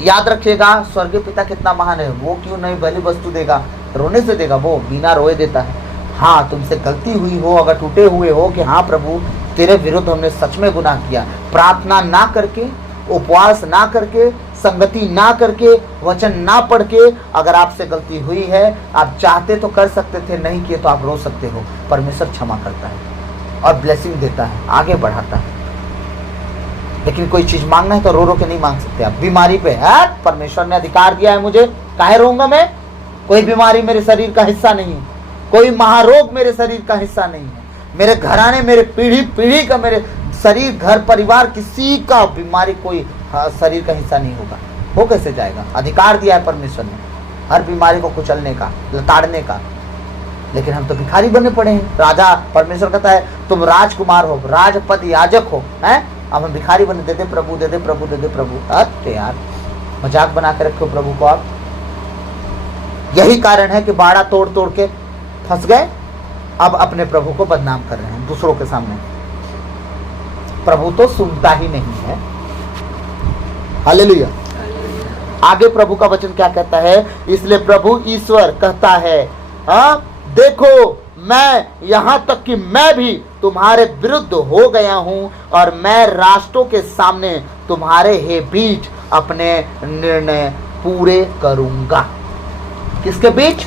याद रखिएगा स्वर्गीय पिता कितना महान है। वो क्यों नहीं भली वस्तु देगा? रोने से देगा, वो बिना रोए देता है। हाँ, तुमसे गलती हुई हो, अगर टूटे हुए हो कि हाँ प्रभु तेरे विरुद्ध हमने सच में गुनाह किया, प्रार्थना ना करके, उपवास ना करके, संगति ना करके, वचन ना पढ़ के, अगर आपसे गलती हुई है, आप चाहते तो कर सकते थे, नहीं किए तो आप रो सकते हो। परमेश्वर क्षमा करता है और ब्लेसिंग देता है, आगे बढ़ाता है। लेकिन कोई चीज मांगना है तो रो रो के नहीं मांग सकते आप। बीमारी पे है, परमेश्वर ने अधिकार दिया है मुझे, काहे रोऊंगा मैं? कोई बीमारी मेरे शरीर का हिस्सा नहीं है, कोई महारोग मेरे शरीर का हिस्सा नहीं है। मेरे घराने, मेरे पीढ़ी पीढ़ी का, मेरे शरीर, घर परिवार, किसी का बीमारी कोई शरीर का हिस्सा नहीं होगा। वो कैसे जाएगा? अधिकार दिया है परमेश्वर ने हर बीमारी को कुचलने का, लताड़ने का। लेकिन हम तो भिखारी बने पड़े हैं। राजा, परमेश्वर कहता है तुम राजकुमार हो, राजपद याजक हो, हैं? अब हम भिखारी बने, दे दे प्रभु, दे दे प्रभु, दे दे प्रभु। अरे यार, मजाक बना के रखो प्रभु को आप। यही कारण है कि बाड़ा तोड़ तोड़ के फंस गए। अब अपने प्रभु को बदनाम कर रहे हैं दूसरों के सामने। प्रभु तो सुनता ही नहीं है। हालेलुया। आगे प्रभु का वचन क्या कहता है? इसलिए प्रभु ईश्वर कहता है, हाँ देखो, मैं यहाँ तक कि मैं भी तुम्हारे विरुद्ध हो गया हूं और मैं राष्ट्रों के सामने तुम्हारे हे बीच अपने निर्णय पूरे करूंगा। किसके बीच?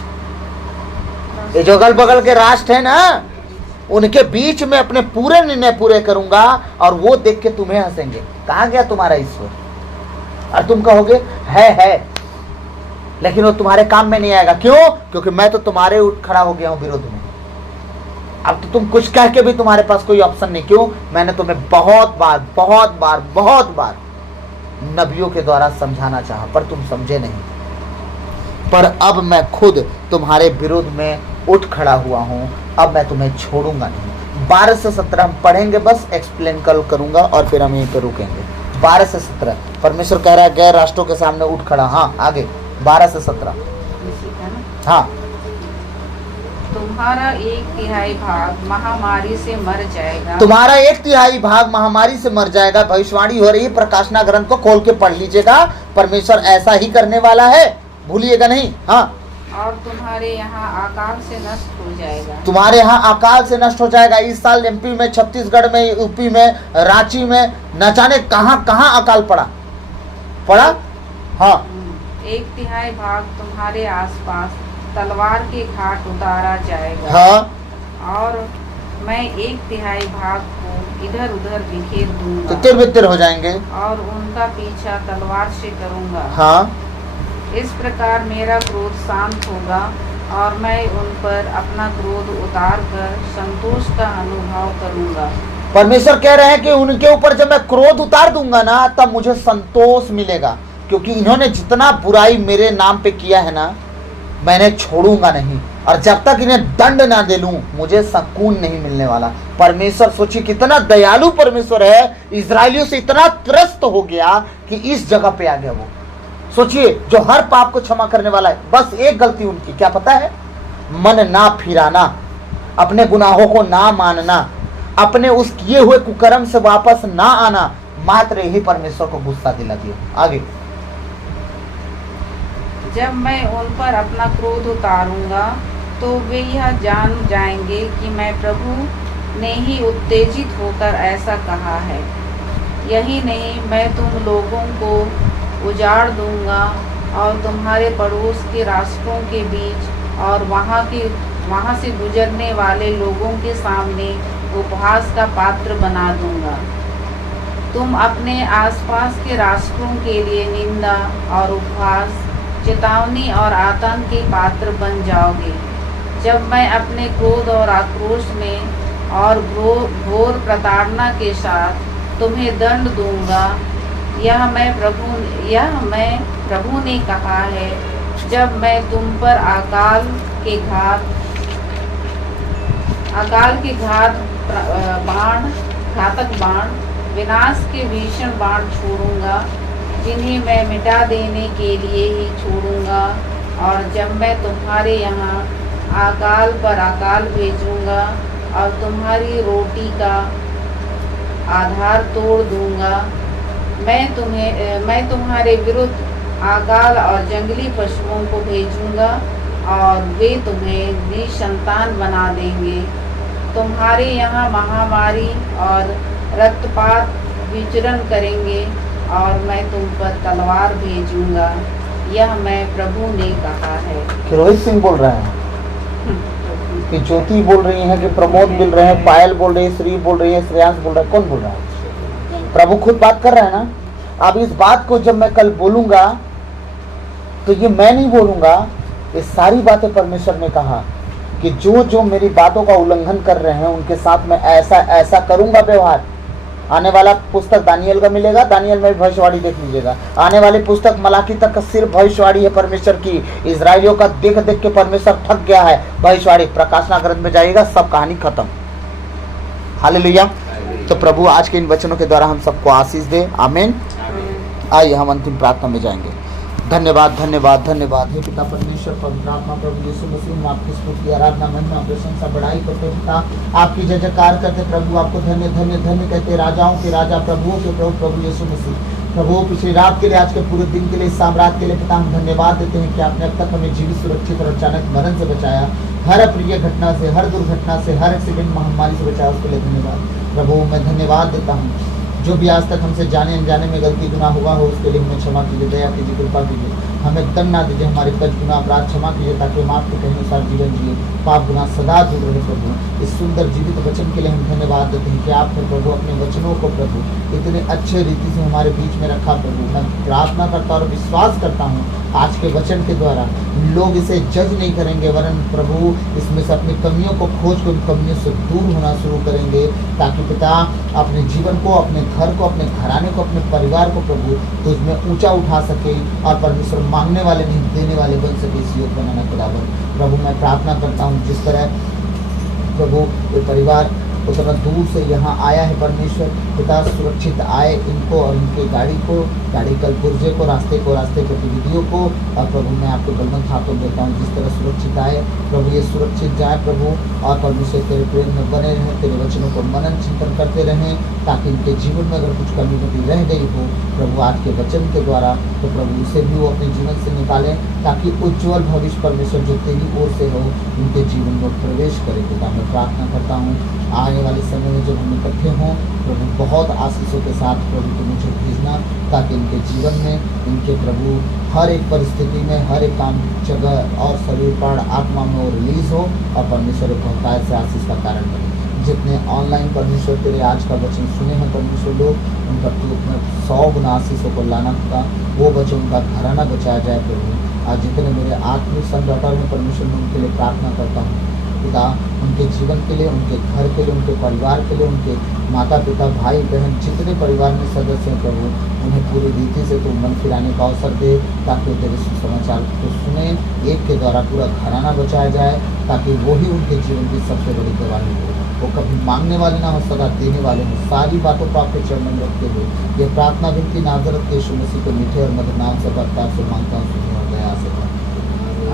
ये जो अगल बगल के राष्ट्र है ना, उनके बीच में अपने पूरे निर्णय पूरे करूंगा और वो देख के तुम्हें हंसेंगे। कहाँ गया तुम्हारा ईश्वर? और तुम कहोगे है, लेकिन वो तुम्हारे काम में नहीं आएगा। क्यों? क्योंकि मैं तो तुम्हारे उठ खड़ा हो गया हूं विरोध में। अब तो तुम कुछ कह के भी तुम्हारे पास कोई ऑप्शन नहीं। क्यों? मैंने तुम्हें बहुत बार नबियों के द्वारा समझाना चाहा, पर तुम समझे नहीं। पर अब मैं खुद तुम्हारे विरोध में उठ खड़ा हुआ हूं, अब मैं तुम्हें छोड़ूंगा नहीं। 12 से 17 हम पढ़ेंगे, बस एक्सप्लेन कल करूंगा और फिर हम यहीं पे रुकेंगे। 12 से 17 परमेश्वर कह रहा है गैर राष्ट्रों के सामने उठ खड़ा। हाँ, आगे 12 से 17। हाँ, तुम्हारा 1/3 भाग महामारी से मर जाएगा। तुम्हारा 1/3 भाग महामारी से मर जाएगा। भविष्यवाणी हो रही है, प्रकाशना ग्रंथ को खोल के पढ़ लीजिएगा। परमेश्वर ऐसा ही करने वाला है, भूलिएगा नहीं। हाँ, और तुम्हारे यहाँ अकाल से नष्ट हो जाएगा। तुम्हारे यहाँ अकाल से नष्ट हो जाएगा। इस साल एमपी में, छत्तीसगढ़ में, यूपी में, रांची में, न जाने कहाँ कहाँ अकाल पड़ा। हाँ, 1/3 भाग तुम्हारे आसपास तलवार के घाट उतारा जाएगा। हाँ, और मैं 1/3 भाग को इधर उधर बिखेर दूंगा, तितर बितर हो जाएंगे, और उनका पीछा तलवार से करूंगा। हाँ, इस प्रकार मेरा क्रोध शांत होगा और मैं उन पर अपना क्रोध उतार कर संतोष का अनुभव करूंगा। परमेश्वर कह रहे हैं कि उनके ऊपर जब मैं क्रोध उतार दूंगा ना, तब मुझे संतोष मिलेगा, क्योंकि इन्होंने जितना बुराई मेरे नाम पे किया है ना, मैंने छोड़ूंगा नहीं। और जब तक इन्हें दंड ना दे लूं, मुझे सुकून नहीं मिलने वाला। परमेश्वर, सोचिए कितना दयालु परमेश्वर है। इजरायलियों से इतना त्रस्त हो गया कि इस जगह पे आ गया वो। सोचिए, जो हर पाप को क्षमा करने वाला है। बस एक गलती उनकी, क्या पता है? मन ना फिराना, अपने गुनाहों को ना मानना, अपने उस किए हुए कुकर्म से वापस ना आना, मात्र यही परमेश्वर को गुस्सा दिला दिया। आगे, जब मैं उन पर अपना क्रोध उतारूंगा तो वे यह जान जाएंगे कि मैं प्रभु ने ही उत्तेजित होकर ऐसा कहा है। यही नहीं, मैं तुम लोगों को उजाड़ दूंगा और तुम्हारे पड़ोस के राष्ट्रों के बीच और वहाँ से गुजरने वाले लोगों के सामने उपहास का पात्र बना दूंगा। तुम अपने आसपास के राष्ट्रों के लिए निंदा और उपहास, चेतावनी और आतंक के पात्र बन जाओगे। जब मैं अपने क्रोध और आक्रोश में और घोर प्रताड़ना के साथ तुम्हें दंड दूंगा, यह मैं प्रभु ने कहा है। जब मैं तुम पर अकाल के घातक बाण, विनाश के भीषण बाण छोड़ूंगा, जिन्हें मैं मिटा देने के लिए ही छोड़ूंगा। और जब मैं तुम्हारे यहाँ अकाल पर अकाल भेजूंगा और तुम्हारी रोटी का आधार तोड़ दूंगा, मैं तुम्हारे विरुद्ध अकाल और जंगली पशुओं को भेजूंगा और वे तुम्हें निसंतान बना देंगे। तुम्हारे यहाँ महामारी और रक्तपात विचरण करेंगे और मैं तुम पर तलवार भेजूंगा। यह मैं प्रभु ने कहा है। कि रोहित सिंह बोल रहे हैं, कि ज्योति बोल रही है, कि प्रमोद बोल रहे हैं, पायल बोल रही है, श्री बोल रही है, श्रेयांश बोल रहा है, कौन बोल रहा है? प्रभु खुद बात कर रहा है ना। अब इस बात को जब मैं कल बोलूंगा तो ये मैं नहीं बोलूंगा, ये सारी बातें परमेश्वर ने कहा कि जो जो मेरी बातों का उल्लंघन कर रहे हैं उनके साथ मैं ऐसा ऐसा करूंगा व्यवहार। आने वाला पुस्तक दानियल का मिलेगा, दानियल में भविष्यवाणी देख लीजिएगा। आने वाली पुस्तक मलाकी तक का सिर्फ भविष्यवाणी है परमेश्वर की। इजराइलियों का देख देख के परमेश्वर थक गया है। भविष्यवाणी प्रकाशना ग्रंथ में जाइएगा, सब कहानी खत्म। हालेलुया। तो प्रभु आज के इन वचनों के द्वारा हम सबको आशीष दे। आमीन। आइए हम अंतिम प्रार्थना में जाएंगे। धन्यवाद धन्यवाद धन्यवाद हे पिता परमेश्वर, पवित्र आत्मा, प्रभु यीशु मसीह, हम आपकी स्तुति, आराधना, महिमा, प्रशंसा, बड़ाई करते पिता, आपकी जय जयकार करते प्रभु, आपको धन्य धन्य धन्य कहते, राजाओं के राजा, प्रभुओं के प्रभु, प्रभु यीशु मसीह। प्रभु पिछली रात के लिए, आज के पूरे दिन के लिए, साम्राज्य के लिए पिता हम धन्यवाद देते हैं कि आपने अब तक हमें जीवित, सुरक्षित और अचानक मरण से बचाया। हर अप्रिय घटना से, हर दुर्घटना से, हर एक्सीडेंट, महामारी से बचाया, उसके लिए धन्यवाद। प्रभु मैं धन्यवाद देता हूँ। जो भी आज तक हमसे जाने अनजाने में गलती गुनाह हुआ हो उसके लिए हमें क्षमा कीजिए, दया कीजिए, कृपा कीजिए। हमें दंड ना दीजिए, हमारे कच गुनाह अपराध क्षमा कीजिए, ताकि हम आपके कहे अनुसार जीवन जिए, पाप गुनाह सदा दूर रहे। प्रभु इस सुंदर जीवित वचन के लिए हम धन्यवाद देते हैं कि आपने प्रभु अपने वचनों को प्रभु इतने अच्छे रीति से हमारे बीच में रखा। प्रभु मैं प्रार्थना करता और विश्वास करता हूँ आज के वचन के द्वारा लोग इसे जज नहीं करेंगे, वरन प्रभु इसमें से अपनी कमियों को खोज कर उन कमियों से दूर होना शुरू करेंगे, ताकि पिता अपने जीवन को, अपने घर को, अपने घराने को, अपने परिवार को प्रभु तो उसमें ऊंचा उठा सके और परमेश्वर मांगने वाले नहीं देने वाले बन सके, इस योग बनाना खुदावन। प्रभु मैं प्रार्थना करता हूँ जिस तरह प्रभु ये परिवार उतना दूर से यहाँ आया है परमेश्वर पिता, सुरक्षित आए इनको और इनके गाड़ी कल पुर्जे को, रास्ते गतिविधियों को, और प्रभु मैं आपको बलवंत हाथों देता हूँ। जिस तरह सुरक्षित आए प्रभु ये सुरक्षित जाए प्रभु, और परमेश्वर तेरे प्रेम में बने रहें, तेरे वचनों को मनन चिंतन करते रहें, ताकि इनके जीवन में अगर कुछ कमी रह गई हो प्रभु आज के वचन के द्वारा, तो प्रभु उसे भी वो अपने जीवन से निकालें, ताकि उज्ज्वल भविष्य परमेश्वर जो तेरी ओर से हो इनके जीवन में प्रवेश करे। पिता मैं प्रार्थना करता हूँ आने वाले समय में जब हम इकट्ठे हों प्रभु बहुत आशीषों के साथ प्रभु तुम मुझे भेजना, ताकि इनके जीवन में, इनके प्रभु हर एक परिस्थिति में, हर एक काम जगह और शरीर प्राण आत्मा में वो रिलीज हो और परमेश्वर बहुतायत से आशीष का कारण बने। जितने ऑनलाइन परमेश्वर तेरे आज का वचन सुने हैं परमेश्वर लोग, उनका तू अपने 100 गुना आशीषों को लाना होगा, वो बच्चों उनका घराना बचाया जाए प्रभु। आज जितने मेरे आत्मिक सन डॉटर में परमेश्वर में उनके लिए प्रार्थना करता हूँ पिता, उनके जीवन के लिए, उनके घर के लिए, उनके परिवार के लिए, उनके माता पिता भाई बहन जितने परिवार में सदस्य हैं प्रभु, उन्हें पूरी रीति से तो मन फिराने का अवसर दे, ताकि वो तेरे सुसमाचार को सुने, एक के द्वारा पूरा घराना बचाया जाए, ताकि वही उनके जीवन की सबसे बड़ी गवाही हो। वो कभी मांगने वाले ना हो, सदा देने वाले हो। सारी बातों को आपके चरणों में रखते हुए ये प्रार्थना विनती नाज़रत के यीशु मसीह के मीठे और मधुर नाम से बरकरार से मांगता हूँ, सुनिए और दया से।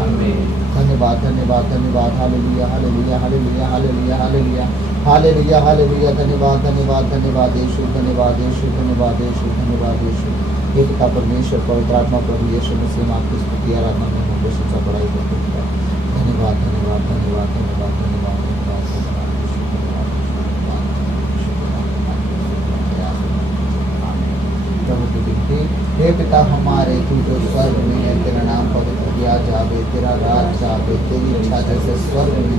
आमीन। धन्यवाद धन्यवाद धन्यवाद। Hallelujah hallelujah hallelujah hallelujah hallelujah hallelujah hallelujah. धन्यवाद धन्यवाद धन्यवाद यीशु, धन्यवाद यीशु, धन्यवाद यीशु, धन्यवाद यीशु। हे पिता परमेश्वर पवित्र आत्मा प्रभु यीशु मसीह आपकी स्तुति आराधना में प्रशंसा बढ़ाई करते हैं। धन्यवाद धन्यवाद धन्यवाद धन्यवाद धन्यवाद हे पिता हमारे तू जो स्वर्ग में है, तेरा नाम पवित्र किया जावे, तेरा राज आवे, तेरी इच्छा जैसे स्वर्ग में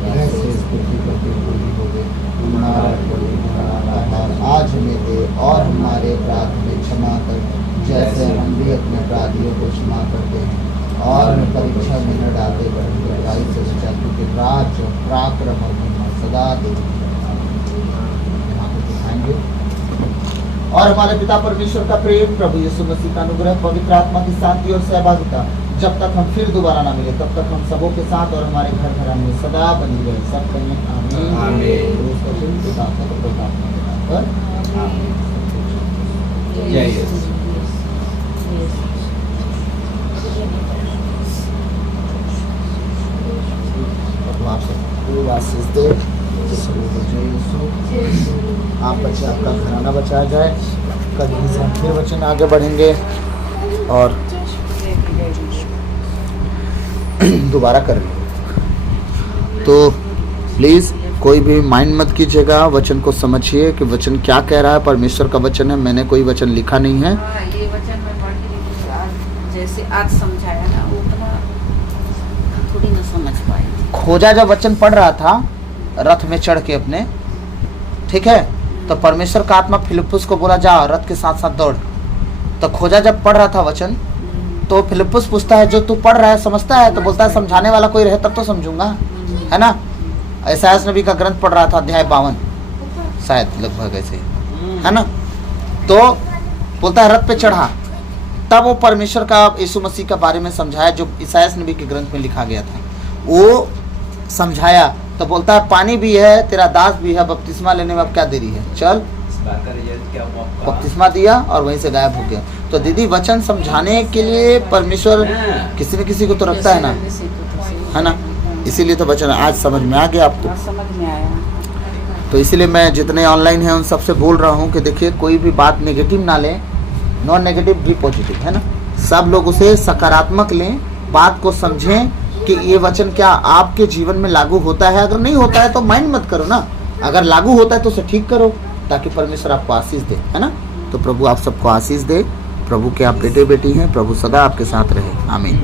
वैसे इस पृथ्वी पर भी पूरी हो गई। हमारा आहार आज हमें दे और हमारे अपराध हमें क्षमा कर, जैसे हम भी अपने अपराधियों को क्षमा करते हैं, और हमें परीक्षा में न डाले परंतु बुराई से बचा, क्योंकि राज्य पराक्रम और महिमा सदा दिखाएंगे। और हमारे पिता परमेश्वर का प्रेम, प्रभु यीशु मसीह का अनुग्रह, पवित्र आत्मा की शांति और सहभागिता जब तक हम फिर दोबारा ना मिले तब तक हम सबों के साथ और हमारे घर घराने में सदा बनी रहे। सब कहें आमीन। आमीन। उसका फिर पिता पवित्र आत्मा के नाम पर जय यीशु। प्रभु आप सबको आशीष दे। आप बच्चे, आपका घराना बचाया जाए। कल ही हम फिर वचन आगे बढ़ेंगे और दोबारा कर लेंगे। तो प्लीज़ कोई भी माइंड मत कीजिएगा, वचन को समझिए कि वचन क्या कह रहा है। परमेश्वर का वचन है, मैंने कोई वचन लिखा नहीं है। हाँ, ये वचन मैं पढ़ के देखी, आज जैसे आज समझाया ना, वो उतना थोड़ी ना समझ पाए। खोजा जब वचन पढ़ रहा था रथ में चढ़ के अपने, ठीक है, तो परमेश्वर का आत्मा फिलिप्पुस को बोला जा रथ के साथ साथ दौड़। तो खोजा जब पढ़ रहा था वचन, तो फिलिप्पुस पूछता है जो तू पढ़ रहा है समझता है? तो बोलता है समझाने वाला कोई रहे तब तो समझूंगा, है ना। यशायाह नबी का ग्रंथ पढ़ रहा था, अध्याय 52 शायद, लगभग ऐसे, है ना। तो बोलता है रथ पे चढ़ा, तब वो परमेश्वर का यीशु मसीह का बारे में समझाया जो यशायाह नबी के ग्रंथ में लिखा गया था, वो समझाया। तो बोलता है पानी भी है, तेरा दास भी है, बपतिस्मा लेने में अब क्या देरी है, चल। बपतिस्मा दिया और वहीं से गायब हो गया। तो दीदी वचन समझाने के लिए परमेश्वर किसी न किसी को तो रखता है ना, है ना। इसीलिए तो वचन आज समझ में आ गया आपको। समझ में आया। तो इसीलिए मैं जितने ऑनलाइन हैं उन सबसे बोल रहा हूँ कि देखिए कोई भी बात नेगेटिव ना लें, नॉन नेगेटिव भी पॉजिटिव, है ना। सब लोग उसे सकारात्मक लें, बात को समझें कि ये वचन क्या आपके जीवन में लागू होता है। अगर नहीं होता है तो माइंड मत करो ना, अगर लागू होता है तो उसे ठीक करो, ताकि परमेश्वर आपको आशीष दे, है ना। तो प्रभु आप सबको आशीष दे। प्रभु के आप बेटे बेटी हैं, प्रभु सदा आपके साथ रहे। आमीन।